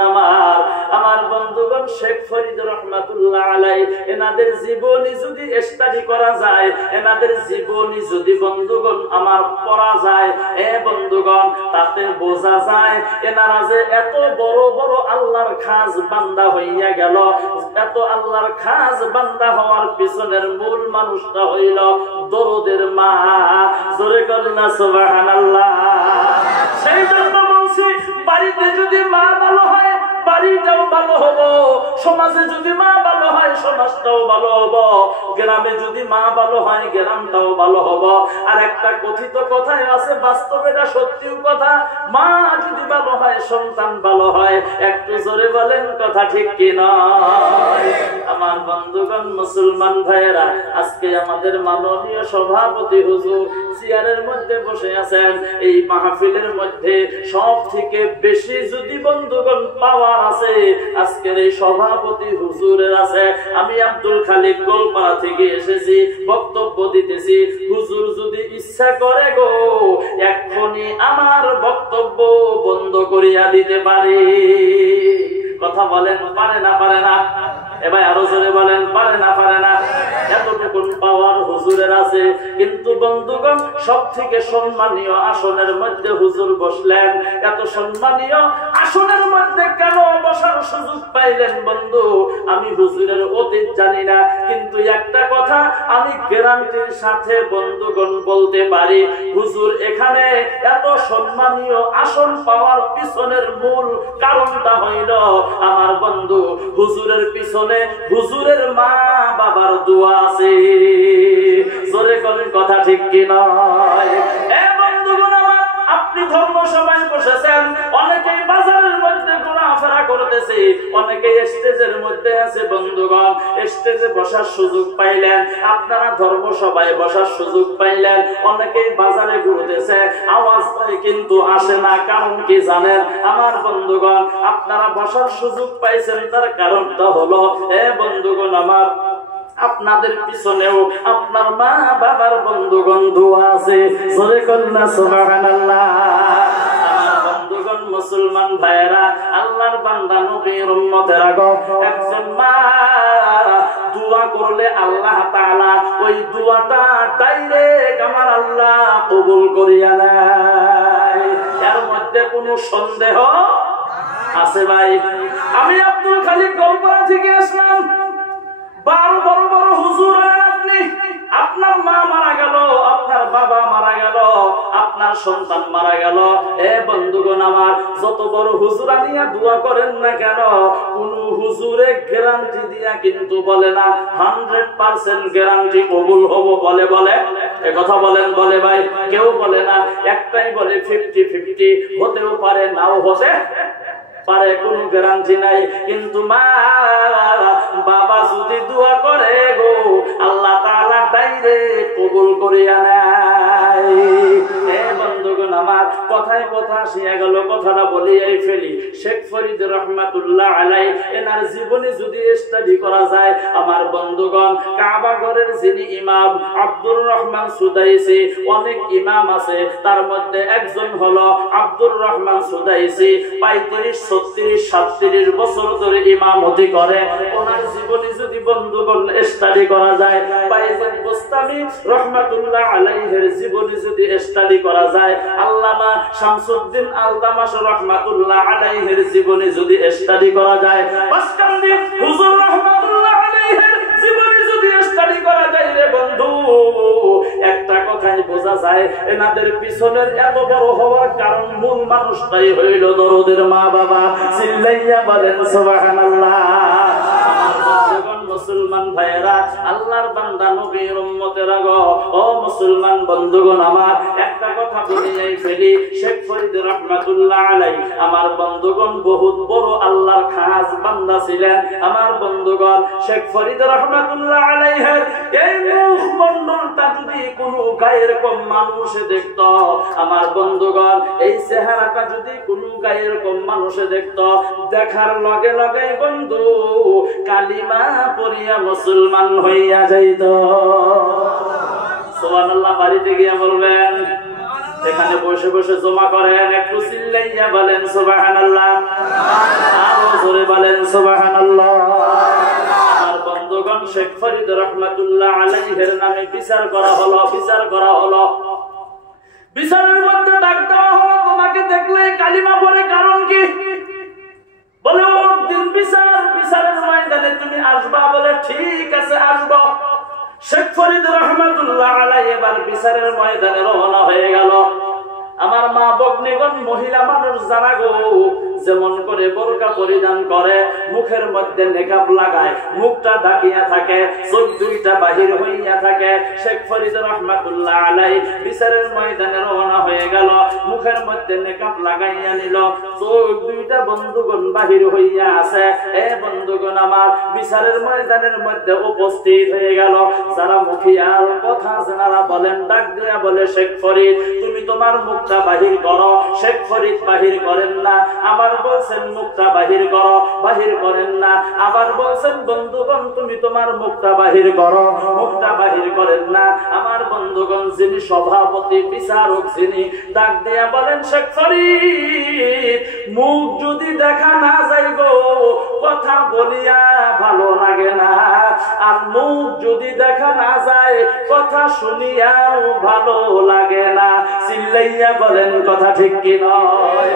আমার বন্ধুগণ শেখ ফরিদ রাহমাতুল্লাহ আলাইহি, এনাদের জীবনী যদি স্টাডি করা যায়, এনাদের জীবনী যদি বন্ধুগণ আমার পড়া যায়, এ বন্ধুগণ তাতে বোঝা যায় এনারা যে এত বড় বড় আল্লাহর খাস বান্দা হইয়া গেল। এত আল্লাহর খাস বান্দা হওয়ার পিছনের মূল মানুষটা হইল দরদের মা। জোরে বলেন না সুবহানাল্লাহ। সেই জন্য বলছি, বাড়িতে যদি মা ভালো হয় বাড়িটাও ভালো হবো, সমাজে যদি মা ভালো হয় সমাজটাও ভালো হবো, গ্রামে যদি মা ভালো হয় গ্রামটাও ভালো হবো। আর একটা কথিত কথাই আছে, বাস্তবে এটা সত্যিও কথা, মা যদি ভালো হয় সন্তান ভালো হয়। একটু জোরে বলেন কথা ঠিক কি নয়? আমার বন্ধুগণ মুসলমান ভাইয়েরা, আজকে আমাদের মাননীয় সভাপতি হুজুর চেয়ারের মধ্যে বসে আছেন। এই মাহফিলের মধ্যে সব থেকে বেশি যদি বন্ধুগণ পাওয়ার আছে আজকের এই সভাপতি হুজুরের আছে। আমি আব্দুল খালিক গোলপাড়া থেকে এসেছি, বক্তব্য দিতেছি। হুজুর যদি ইচ্ছা করে গো এক্ষুনি আমার বক্তব্য বন্ধ করিয়া দিতে পারে। কথা বলেন, পারে না? পারে না? এবার আরো জোরে বলেন, পারে না? পারে না? এতটুকুন পাওয়ার হুজুরের আছে। কিন্তু বন্ধুগণ সব থেকে সম্মানীয় আসনের মধ্যে হুজুর বসলেন। এত সম্মানীয় আসনের মধ্যে কেন বসার সুযোগ পাইলেন বন্ধু? আমি হুজুরের অতীত জানি না, কিন্তু একটা কথা আমি গ্যারান্টির সাথে বন্ধুগণ বলতে পারি, হুজুর এখানে এত সম্মানীয় আসন পাওয়ার পিছনের মূল কারণটা হইল আমার বন্ধু হুজুরের পিছনে হুজুরের মা বাবার দোয়া আছে। জোরে বলেন কথা ঠিক কি নয়? এ বন্ধুগণ আমার, আপনি ধর্ম সভায় বসেছেন, অনেকেই বাজারের মধ্যে ঘোরাফেরা করতেছে, অনেকেই স্টেজের মধ্যে আছে। বন্ধুগণ স্টেজে বসার সুযোগ পাইলেন, আপনারা ধর্ম সভায় বসার সুযোগ পাইলেন। অনেকেই বাজারে ঘুরতেছে, আওয়াজ কিন্তু আসে না। কারণ কি জানেন আমার বন্ধুগণ? আপনারা বসার সুযোগ পাইছেন, তার কারণটা হলো এ বন্ধুগণ আমার, আপনাদের পিছনেও আপনার মা বাবার বন্ধুগণ দোয়া আছে। জোরে কন্যা সুবহানাল্লাহ। আমার বন্ধুগণ মুসলমান ভাইয়েরা, আল্লাহর বান্দা নবীর উম্মতেরা গো, একজন মা দোয়া করলে আল্লাহ তাআলা ওই দোয়াটা ডাইরেক্ট আমার আল্লাহ কবুল করিয়া নেয়। এর মধ্যে কোনো সন্দেহ আছে ভাই? আমি আব্দুল খালিক গোলপাড়া থেকে আসলাম। বড় বড় হুজুর আপনি, আপনার মা মারা গেল, আপনার বাবা মারা গেল, আপনার সন্তান মারা গেল। এ বন্ধুগণ আমার, যত বড় হুজুর আনিয়া দোয়া করেন না কেন, কোন হুজুরে গ্যারান্টি দিয়া কিন্তু বলে না 100% গ্যারান্টি কবুল হব। বলে বলে এ কথা বলেন, বলে ভাই? কেউ বলে না। একটাই বলে 50-50, হতেও পারে নাও হতে পারে, কোন গ্যারান্টি নাই। কিন্তু মা বাবা যদি দোয়া করে গো, আল্লাহ তাআলা ডাইরেক্ট কবুল করিয়া নেয়। এ বন্ধুগণ আমার, কথায় কথা আসিয়া গেল, কথাটা বলিয়াই ফেলি। শেখ ফরিদ রাহমাতুল্লাহ আলাইহি, এনার জীবনী যদি স্টাডি করা যায় আমার বন্ধুগণ, কাবা ঘরের যিনি ইমাম আব্দুর রহমান সুদাইসি, অনেক ইমাম আছে, তার মধ্যে একজন হলো আব্দুর রহমান সুদাইসি। 35-36-37 বছর ধরে ইমামতি করে। ওনার জীবনী যদি বন্ধুগণ স্টাডি করা যায়, বাইজিদ বুস্তামি রাহমাতুল্লাহ আলাইহির জীবনী যদি স্টাডি করা যায়, আল্লামা শামসুদ্দিন আলতামাশ রাহমাতুল্লাহ আলাইহির জীবনী যদি স্টাডি করা যায়, বাসকান্দি হুজুর রাহমাতুল্লাহ আলাইহির জীবনী যদি স্টাডি করা যায় রে বন্ধু, একটা কথাই বোঝা যায় এনাদের পিছনের এত বড় হওয়ার কারণ মূল মানুষটাই হইল দরদের মা বাবা। চিল্লাইয়া বলেন সুবহানাল্লাহ। মুসলমান ভাইয়েরা, আল্লাহর বান্দা নবীর উম্মতেরা গো, ও মুসলমান বন্ধুগণ আমার, একটা কথা বলিয়াই ফেলি, শেখ ফরিদ রহমাতুল্লাহ আলাইহি আমার বন্ধুগণ বহুত বড় আল্লাহর খাস বান্দা ছিলেন। আমার বন্ধুগণ শেখ ফরিদ রহমাতুল্লাহ আলাইহির এই মুখমণ্ডলটা যদি কোনো গায়ের কম মানুষে দেখত, আমার বন্ধুগণ এই চেহারাটা যদি কোনো গায়ের কম মানুষে দেখত, দেখার লগে লগে বন্ধু কালিমা পড়িয়া মুসলমান হইয়া যাইত। সুবহানাল্লাহ। বাড়িতে গিয়ে বলবেন, এখানে বসে বসে জমা করেন, একটু চিল্লাইয়া বলেন সুবহানাল্লাহ, আরো জোরে বলেন সুবহানাল্লাহ। আমার বন্ধুগণ শেখ ফরিদ রহমাতুল্লাহ আলাইহির নামে বিচার করা হলো, বিচার করা হলো। বিচারের মধ্যে ডাক দেওয়া হলো, তোমাকে দেখলে কালিমা পড়ে কারণ কি? বলে ও দিন বিচারের ময়দানে তুমি আসবা। বলে ঠিক আছে আসবো। শেখ ফরিদ রহমাতুল্লাহ আলাইহি এবার বিচারের ময়দানে রওনা হয়ে গেল। আমার মা ভগ্নীগণ, মহিলা মানুষ যারা গো, যেমন করে বোরকা পরিধান করে, মুখের মধ্যে নেকাব লাগায়, মুখটা ঢাকিয়া থাকে, চোখ দুইটা বাহির হইয়া থাকে। শেখ ফরিদ রহমাতুল্লাহ আলাইহি বিচারের ময়দানে রওনা হয়ে গেল, মুখের মধ্যে নেকাব লাগাইয়া নিল, চোখ দুইটা বন্ধুগণ বাহির হইয়া আছে। এ বন্ধুগণ আমার বিচারের ময়দানের মধ্যে উপস্থিত হয়ে গেল যারা মুখিয়ার কথা যারা বলেন, ডাক দিয়া বলে শেখ ফরিদ তুমি তোমার মুখটা বাহির করো। শেখ ফরিদ বাহির করেন না, আবার বলছেন মুখটা বাহির করো, বাহির করেন না, আবার বলছেন বন্ধুগণ তুমি তোমার মুখটা বাহির করো, মুখটা বাহির করেন না। আমার বন্ধুগণ যিনি সভাপতি বিচারক, যিনি ডাক দিয়া বলেন শেখ ফরিদ মুখ যদি দেখা না যায় গো, কথা বলিয়া ভালো লাগে না, আর মুখ যদি দেখা না যায় কথা শুনিয়াও ভালো লাগে না। চিল্লাইয়া বলেন কথা ঠিক কি নয়?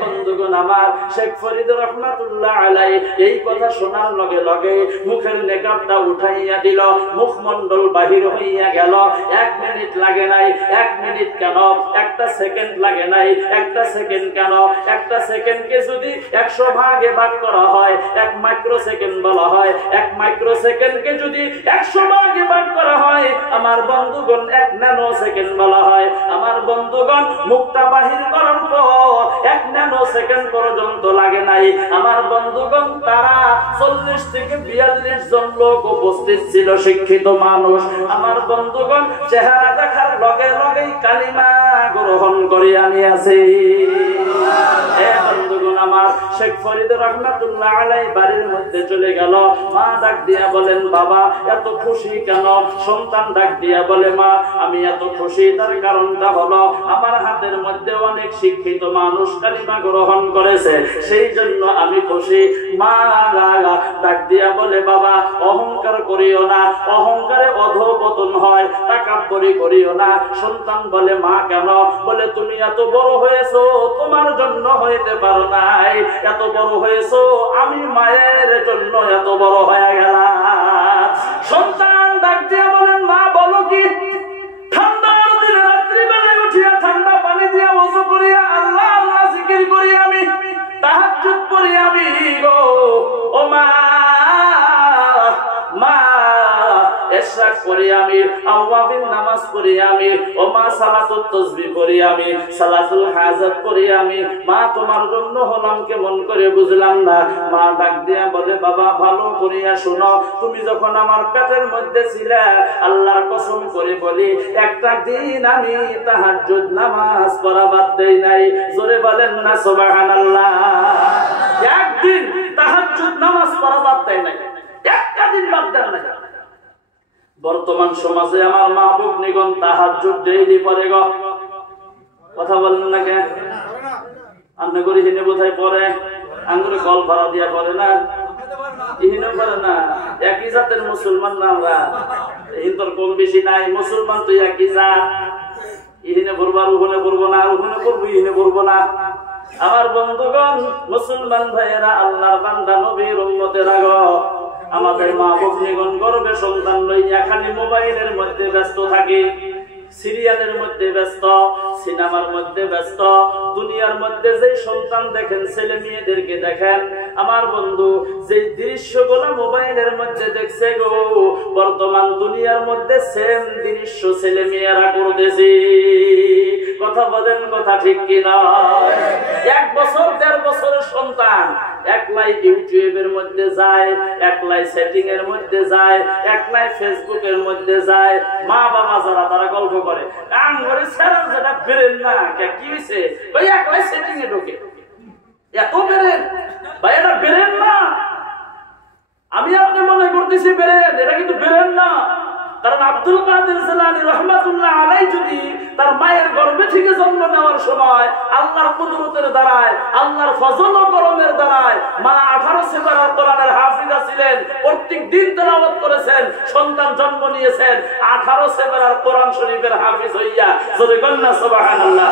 বন্ধুগণ আমার শেখ ফরিদ রহমাতুল্লাহ আলাইহি এই কথা শোনার লগে লগে মুখের নেকাবটা উঠাইয়া দিল, মুখমণ্ডল বাহির হইয়া গেল। 1 মিনিট লাগে নাই। 1 মিনিট কেন, একটা সেকেন্ড লাগে নাই। একটা সেকেন্ড কেন, একটা সেকেন্ডকে যদি 100 ভাগে ভাগ করা হয় 1 মাইক্রো সেকেন্ড বলা হয়। 1 মাইক্রো সেকেন্ডকে যদি 100 ভাগে ভাগ করা হয় আমার বন্ধুগণ 1 ন্যানো সেকেন্ড বলা হয়। আমার বন্ধুগণ মুখটা বাহির করার পর 1 ন্যানো সেকেন্ড পর্যন্ত লাগে নাই। আমার বন্ধুগণ তারা 40 থেকে 42 জন লোক উপস্থিত ছিল, শিক্ষিত মানুষ। আমার বন্ধুগণ চেহারা দেখার লগে লগেই কালিমা গ্রহণ করে আমি আছি। বন্ধুগণ আমার শেখ ফরিদ রহমাতুল্লাহ আলাইহি বাড়ির মধ্যে চলে গেল। মা ডাক দিয়া বলেন বাবা এত খুশি কেন? সন্তান ডাক দিয়া বলে মা আমি এত খুশি তার কারণটা হলো আমার হাতের মধ্যে অনেক শিক্ষিত মানুষ কালিমা গ্রহণ করেছে, সেই জন্য আমি খুশি। মা ডাক দিয়া বলে বাবা অহংকার করিও না, অহংকারে অধঃপতন হয়, তাকাব্বুরি করিও না। সন্তান বলে মা কেন? বলে তুমি এত বড় হয়েছো, তোমার জন্য হইতে পারো নাই, এত বড় হয়েছো, আমি মায়ের জন্য এত বড় হয়ে গেলাম। সন্তান ডাক দিয়া বলেন মা বলো কি? ঠান্ডার দিনে রাত্রিবেলায় উঠিয়া ঠান্ডা পানি দিয়া ওযু করিয়া আল্লাহ আল্লাহ জিকির করি আমি, তাহাজ্জুদ পড়ি আমি গো। ও মা মা ইশরাক করি আমি, আওয়াবিন নামাজ পড়ি আমি, ও মা সালাতুত তাসবিহ পড়ি আমি, সালাতুল হাজাত পড়ি আমি। মা তোমার জন্য হলাম কেমন করে বুঝলাম না। মা ডাক দিয়া বলে বাবা ভালো করিয়া শোনো, তুমি যখন আমার পেটের মধ্যে ছিলে আল্লাহর কসম করে বলি একটা দিন আমি তাহাজ্জুদ নামাজ পড়া বাদ দেই নাই। জোরে বলেন না সুবহানাল্লাহ। একদিন তাহাজ্জুদ নামাজ পড়া বাদ দেই নাই, একটা দিন বাদ দেন নাই। বর্তমান সমাজে আমার মা ভগ্নীগণ তাহাজ্জুদ ডেইলি পড়ে গো। কথা বলেন না কেন? আপনি করে হিনে বোধহয় পড়ে, আঙ্গুরে কল ভাড়া দিয়া পড়ে না, ইহিনে পড়ে না। একই জাতের মুসলমান না আমরা, হিন্দুর কম বেশি নাই, মুসলমান তো একই জাত। ইহিনে পড়বো আর ওখানে পড়বো না, আর ওখানে পড়বো ইহিনে পড়বো না। আমার বন্ধুগণ মুসলমান ভাইয়েরা, আল্লাহর বান্দা নবীর উম্মতেরা গো, আমাদের মা ভগ্নীগণ গর্বে সন্তান লইয়া খালি মোবাইলের মধ্যে ব্যস্ত থাকে, সিরিয়ালের মধ্যে ব্যস্ত, সিনেমার মধ্যে ব্যস্ত। দুনিয়ার মধ্যে যে সন্তান দেখেন, ছেলে মেয়েদেরকে দেখেন আমার বন্ধু, যে দৃশ্যগুলো মোবাইলের মধ্যে দেখছে গো, বর্তমান দুনিয়ার মধ্যে সেম দৃশ্য ছেলে মেয়েরা করতেছে। কথা কথা ঠিক কিনা? 1 বছর 1.5 বছরের সন্তান একলাই ইউটিউবের মধ্যে যায়, একলাই সেটিং এর মধ্যে যায়, একলাই ফেসবুকের মধ্যে যায়। মা বাবা যারা তারা গল্প করে আঙ্গুরে ছাড়া যেটা বেরেন না কি হয়েছে, ওই একলাই সেটিং এ ঢোকে, এত বেরেন ভাই, এটা বেরেন না। আমি আপনি মনে করতেছি বেরেন, এটা কিন্তু বেরেন না। কারণ আব্দুল কাদের জিলানী রাহমাতুল্লাহ আলাইহি যদি তার মায়ের গর্ভে থেকে জন্ম নেওয়ার সময় আল্লাহর কুদরতের দ্বারায়, আল্লাহর ফজল ও করমের দ্বারায় মা 18 সেপারার কোরআনের হাফিজা ছিলেন, প্রত্যেক দিন তেলাওয়াত করেছেন, সন্তান জন্ম নিয়েছেন, 18 সেপারার কোরআন শরীফের হাফিজ হইয়া। জোরে কন্যা সুবহানাল্লাহ।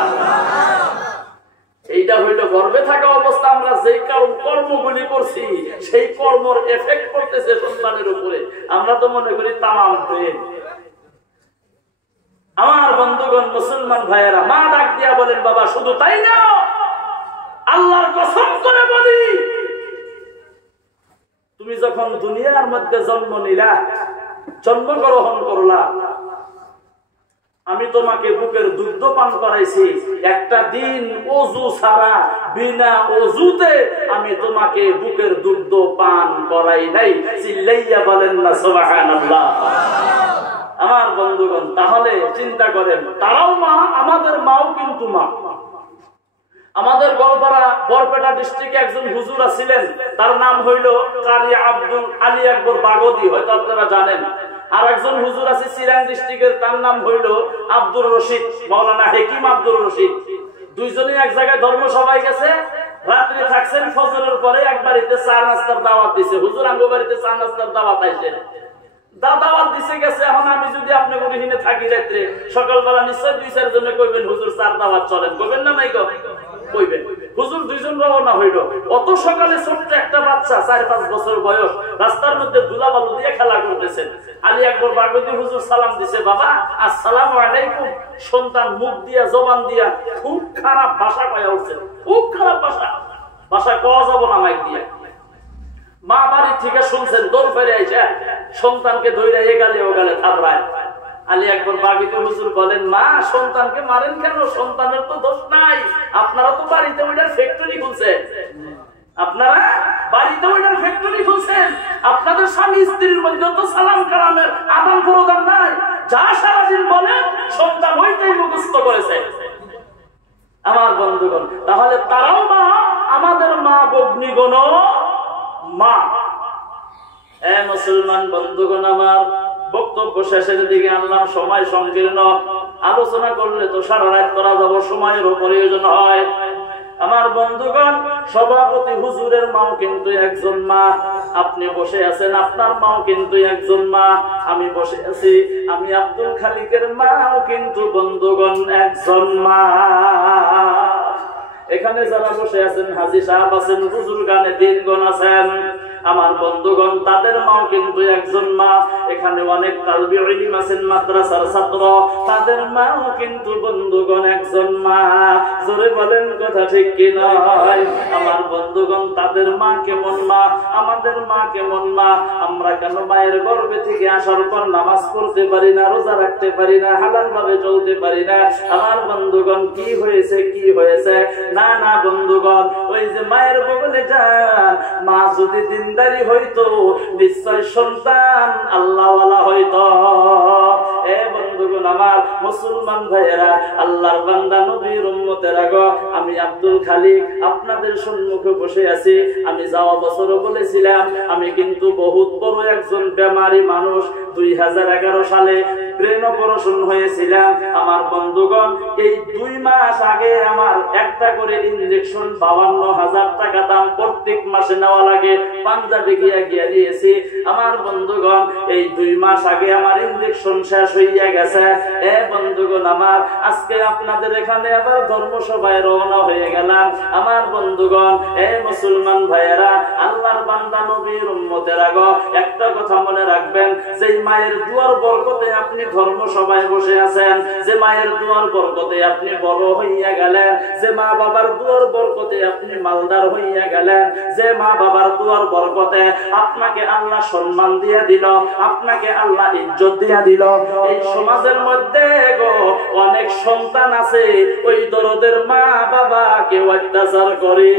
এইটা হইল গর্ভে থাকা অবস্থা আমরা যেই কর্মগুলি করছি সেই কর্মর এফেক্ট করতেছে সন্তানের উপরে। আমরা তো মনে করি তামাম ব্রেন। আমার বন্ধুগণ মুসলমান ভাইয়েরা, মা ডাক দিয়া বলেন বাবা শুধু তাই না, আল্লাহর কসম করে বলি, তুমি যখন দুনিয়ার মধ্যে জন্ম নিলা, জন্মগ্রহণ করলা, আমি তোমাকে বুকের দুগ্ধ পান করাইছি। একটা দিন ওযু ছাড়া বিনা ওযুতে আমি তোমাকে বুকের দুগ্ধ পান করাই নাই। চিল্লাইয়া বলেন না সুবহানাল্লাহ। আমার বন্ধুগণ, তাহলে চিন্তা করেন, তারাও মা, আমাদের মাও কিন্তু মা। আমাদের গোলপাড়া বরপেটা ডিস্ট্রিক্টে একজন হুজুর ছিলেন, তার নাম হইল কারি আব্দুল আলী আকবর বাগদি, হয়তো আপনারা জানেন। আর একজন হুজুর আছে সিরাং ডিস্ট্রিক্টের, তার নাম হইল আব্দুর রশিদ, মাওলানা হাকিম আব্দুর রশিদ। দুইজনে এক জায়গায় ধর্মসভায় গেছে, রাত্রে থাকছেন, ফজরের পরে এক বাড়িতে চা নাস্তার দাওয়াত দিছে। হুজুর আঙ্গ বাড়িতে চা নাস্তার দাওয়াত আইছে, দাওয়াত দিছে গেছে। এখন আমি যদি আপনি কোনদিনে থাকি রাত্রে, সকালবেলা নিশ্চয় 2-4 জনে কইবেন হুজুর চার দাওয়াত চলেন, কইবেন না? নাই কইবেন। হুজুর 2 জন রওনা হইল। অত সকালে ছোট্ট একটা বাচ্চা 4-5 বছর বয়স রাস্তার মধ্যে ধুলা বালু দিয়ে খেলা করতেছেন। আলী আকবর বাগদি হুজুর সালাম দিছে, বাবা আসসালামু আলাইকুম। সন্তান মুখ দিয়া জবান দিয়া খুব খারাপ ভাষা কয়া উঠছে, খুব খারাপ ভাষা কওয়া যাব না মাইক দিয়া। মা বাড়ি থেকে শুনছেন, দৌড় ফেরে আইসা সন্তানকে ধইরা এগালে ওগালে থাপড়ায়। আলী আকবর বাগদি হুজুর বলেন, মা সন্তানকে মারেন কেন? সন্তানের তো দোষ নাই, আপনারা তো বাড়িতে ওইটার ফ্যাক্টরি খুলছেন, আপনারা বাড়িতে ওইটার ফ্যাক্টরি খুলছেন। আপনাদের স্বামী স্ত্রীর মধ্যে তো সালাম কালামের আদান প্রদান নাই। যা সারাদিন বলেন সন্তান ওইটাই মুখস্থ করেছে। আমার বন্ধুগণ, তাহলে তারাও মা, আমাদের মা বগ্নিগণ মা। মুসলমান বন্ধুগণ, আমার বক্তব্য শেষের দিকে আনলাম, সময় সংকীর্ণ, আলোচনা করলে তো সারা রাত করা যাব, সময়ের প্রয়োজন হয়। আমার বন্ধুগণ, সভাপতি হুজুরের মাও কিন্তু একজন মা। আপনি বসে আছেন, আপনার মাও কিন্তু একজন মা। আমি বসে আছি, আমি আব্দুল খালিকের মাও কিন্তু বন্ধুগণ একজন মা। এখানে যারা বসে আছেন, হাজী সাহেব আছেন, বুজুর্গানে দিনগণ আছেন, আমার বন্ধুগণ তাদের মাও কিন্তু একজন মা। এখানে অনেক তালবী ইলম আছেন, মাদ্রাসার ছাত্র, তাদের মাও কিন্তু বন্ধুগণ একজন মা। জোরে বলেন কথা ঠিক কি নয়? আমার বন্ধুগণ, তাদের মা কেমন মা, আমাদের মা কেমন মা? আমরা কেন মায়ের গর্ভে থেকে আসার পর নামাজ পড়তে পারি না, রোজা রাখতে পারি না, হালাল ভাবে চলতে পারি না? আমার বন্ধুগণ, কি হয়েছে, কি হয়েছে? না না বন্ধুগণ, ওই যে মায়ের বগলে যান, মা যদি দিনদারি হইতো নিশ্চয় সন্তান আল্লাহওয়ালা হইতো। এ বন্ধুগণ আমার, মুসলমান ভাইয়েরা, আল্লাহর বান্দা, নবীর উম্মতেরা গো, আমি আব্দুল খালিক আপনাদের সম্মুখে বসে আছি। আমি যাওয়া বছরও বলেছিলাম, আমি কিন্তু বহুত বড় একজন বেমারি মানুষ। 2011 সালে ব্রেন অপারেশন হয়েছিলাম। আমার বন্ধুগণ, এই 2 মাস আগে আমার একটা করে ইনজেকশন 52,000 টাকা দাম প্রত্যেক মাসে নেওয়া লাগে। পাঞ্জাবে গিয়া দিয়েছি। আমার বন্ধুগণ, এই 2 মাস আগে আমার ইনজেকশন শেষ হইয়া গেছে। এ বন্ধুগণ আমার, আজকে আপনাদের এখানে আবার ধর্মসভায় রওনা হয়ে গেলাম। আমার বন্ধুগণ, এ মুসলমান ভাইয়েরা, আল্লাহর বান্দা নবীর উম্মতেরা গো, একটা কথা মনে রাখবেন, যে মায়ের দুয়ার বরকতে আপনি ধর্ম সভায় বসে আছেন, যে মায়ের দুয়ার বরকতে আপনি বড় হইয়া গেলেন, যে মা বাবার দুয়ার বরকতে আপনি মালদার হইয়া গেলেন, যে মা বাবার দুয়ার বরকতে আপনাকে আল্লাহ সম্মান দিয়া দিল, আপনাকে আল্লাহ ইজ্জত দিয়া দিল। এই সমাজের মধ্যে গো অনেক সন্তান আছে ওই দরদের মা বাবাকে অত্যাচার করে,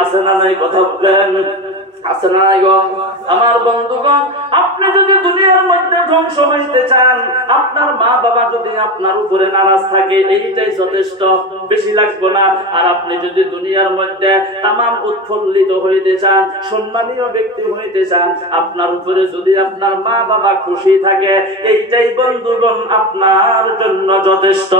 আছে না নাই? কথা বলেন, আছে না নাই গো? আমার বন্ধুগণ, আপনি যদি দুনিয়ার মধ্যে ধ্বংস হইতে চান, আপনার মা বাবা যদি আপনার উপরে নারাজ থাকে, এইটাই যথেষ্ট, বেশি লাগবে না। আর আপনি যদি দুনিয়ার মধ্যে তামাম উৎফুল্লিত হইতে চান, সম্মানীয় ব্যক্তি হইতে চান, আপনার উপরে যদি আপনার মা বাবা খুশি থাকে, এইটাই বন্ধুগণ আপনার জন্য যথেষ্ট।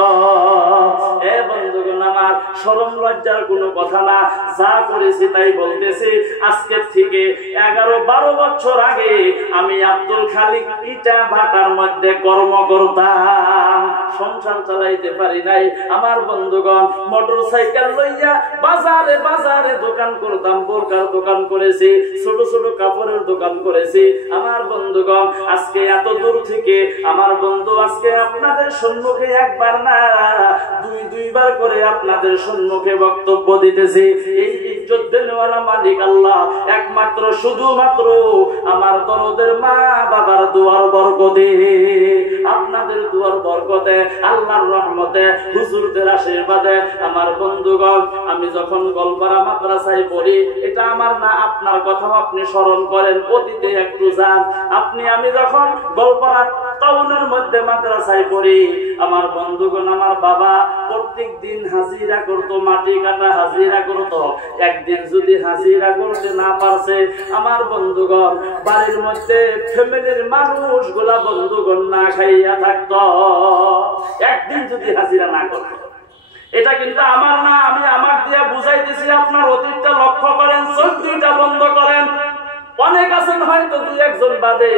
এ বন্ধুগণ আমার, শরম লজ্জার কোনো কথা না, যা করেছি তাই বলতেছি। আজকে থেকে 11-12 বছর আগে আমি আব্দুল খালিক ইটা ভাটার মধ্যে কর্ম করতাম, সংসার চালাইতে পারি নাই। আমার বন্ধুগণ, মোটর সাইকেল লইয়া বাজারে বাজারে দোকান করতাম, বোরকার দোকান করেছি, ছোট ছোট কাপড়ের দোকান করেছি। আমার বন্ধুগণ, আজকে এত দূর থেকে আমার বন্ধু আজকে আপনাদের সম্মুখে একবার না দুইবার করে আপনাদের সম্মুখে বক্তব্য দিতেছি। এই ইজ্জত দেওয়ালা মালিক আল্লাহ একমাত্র, শুধুমাত্র আমার দরদের মা বাবার দুয়ার বরকতে, আপনাদের দুয়ার বরকতে, আল্লাহর রহমতে, হুজুরদের আশীর্বাদে। আমার বন্ধুগণ, আমি যখন গোলপাড়া মাদ্রাসায় পড়ি, এটা আমার না আপনার কথাও আপনি স্মরণ করেন, অতীতে একটু যান আপনি। আমি যখন গোলপাড়া টাউনের মধ্যে মাদ্রাসায় পড়ি, আমার বন্ধুগণ, আমার বাবা প্রত্যেক দিন হাজিরা করতো, মাটি কাটা হাজিরা করতো। একদিন যদি হাজিরা করতে না পারছে, আমার বন্ধুগণ, বাড়ির মধ্যে ফ্যামিলির মানুষগুলা বন্ধুগণ না খাইয়া থাকতো, একদিন যদি হাজিরা না করতো। এটা কিন্তু আমার না, আমি আমার দিয়ে বুঝাইতেছি, আপনার অতীতটা লক্ষ্য করেন, চোখটা বন্ধ করেন। অনেক আছেন হয়তো 2-1 বাদে,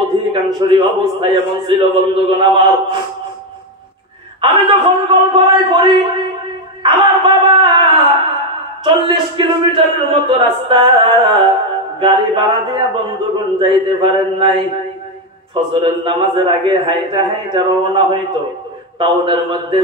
অধিকাংশই অবস্থায় এমন ছিল বন্ধুগণ আমার। আমি যখন গোলপাড়ায় পড়ি, আমার বাবা 40 কিলোমিটারের মতো রাস্তা গাড়ি ভাড়া দিয়া বন্ধুগণ যাইতে পারেন নাই। ফজরের নামাজের আগে হাইটা হাইটা রওনা হইতো টাউনের মধ্যে।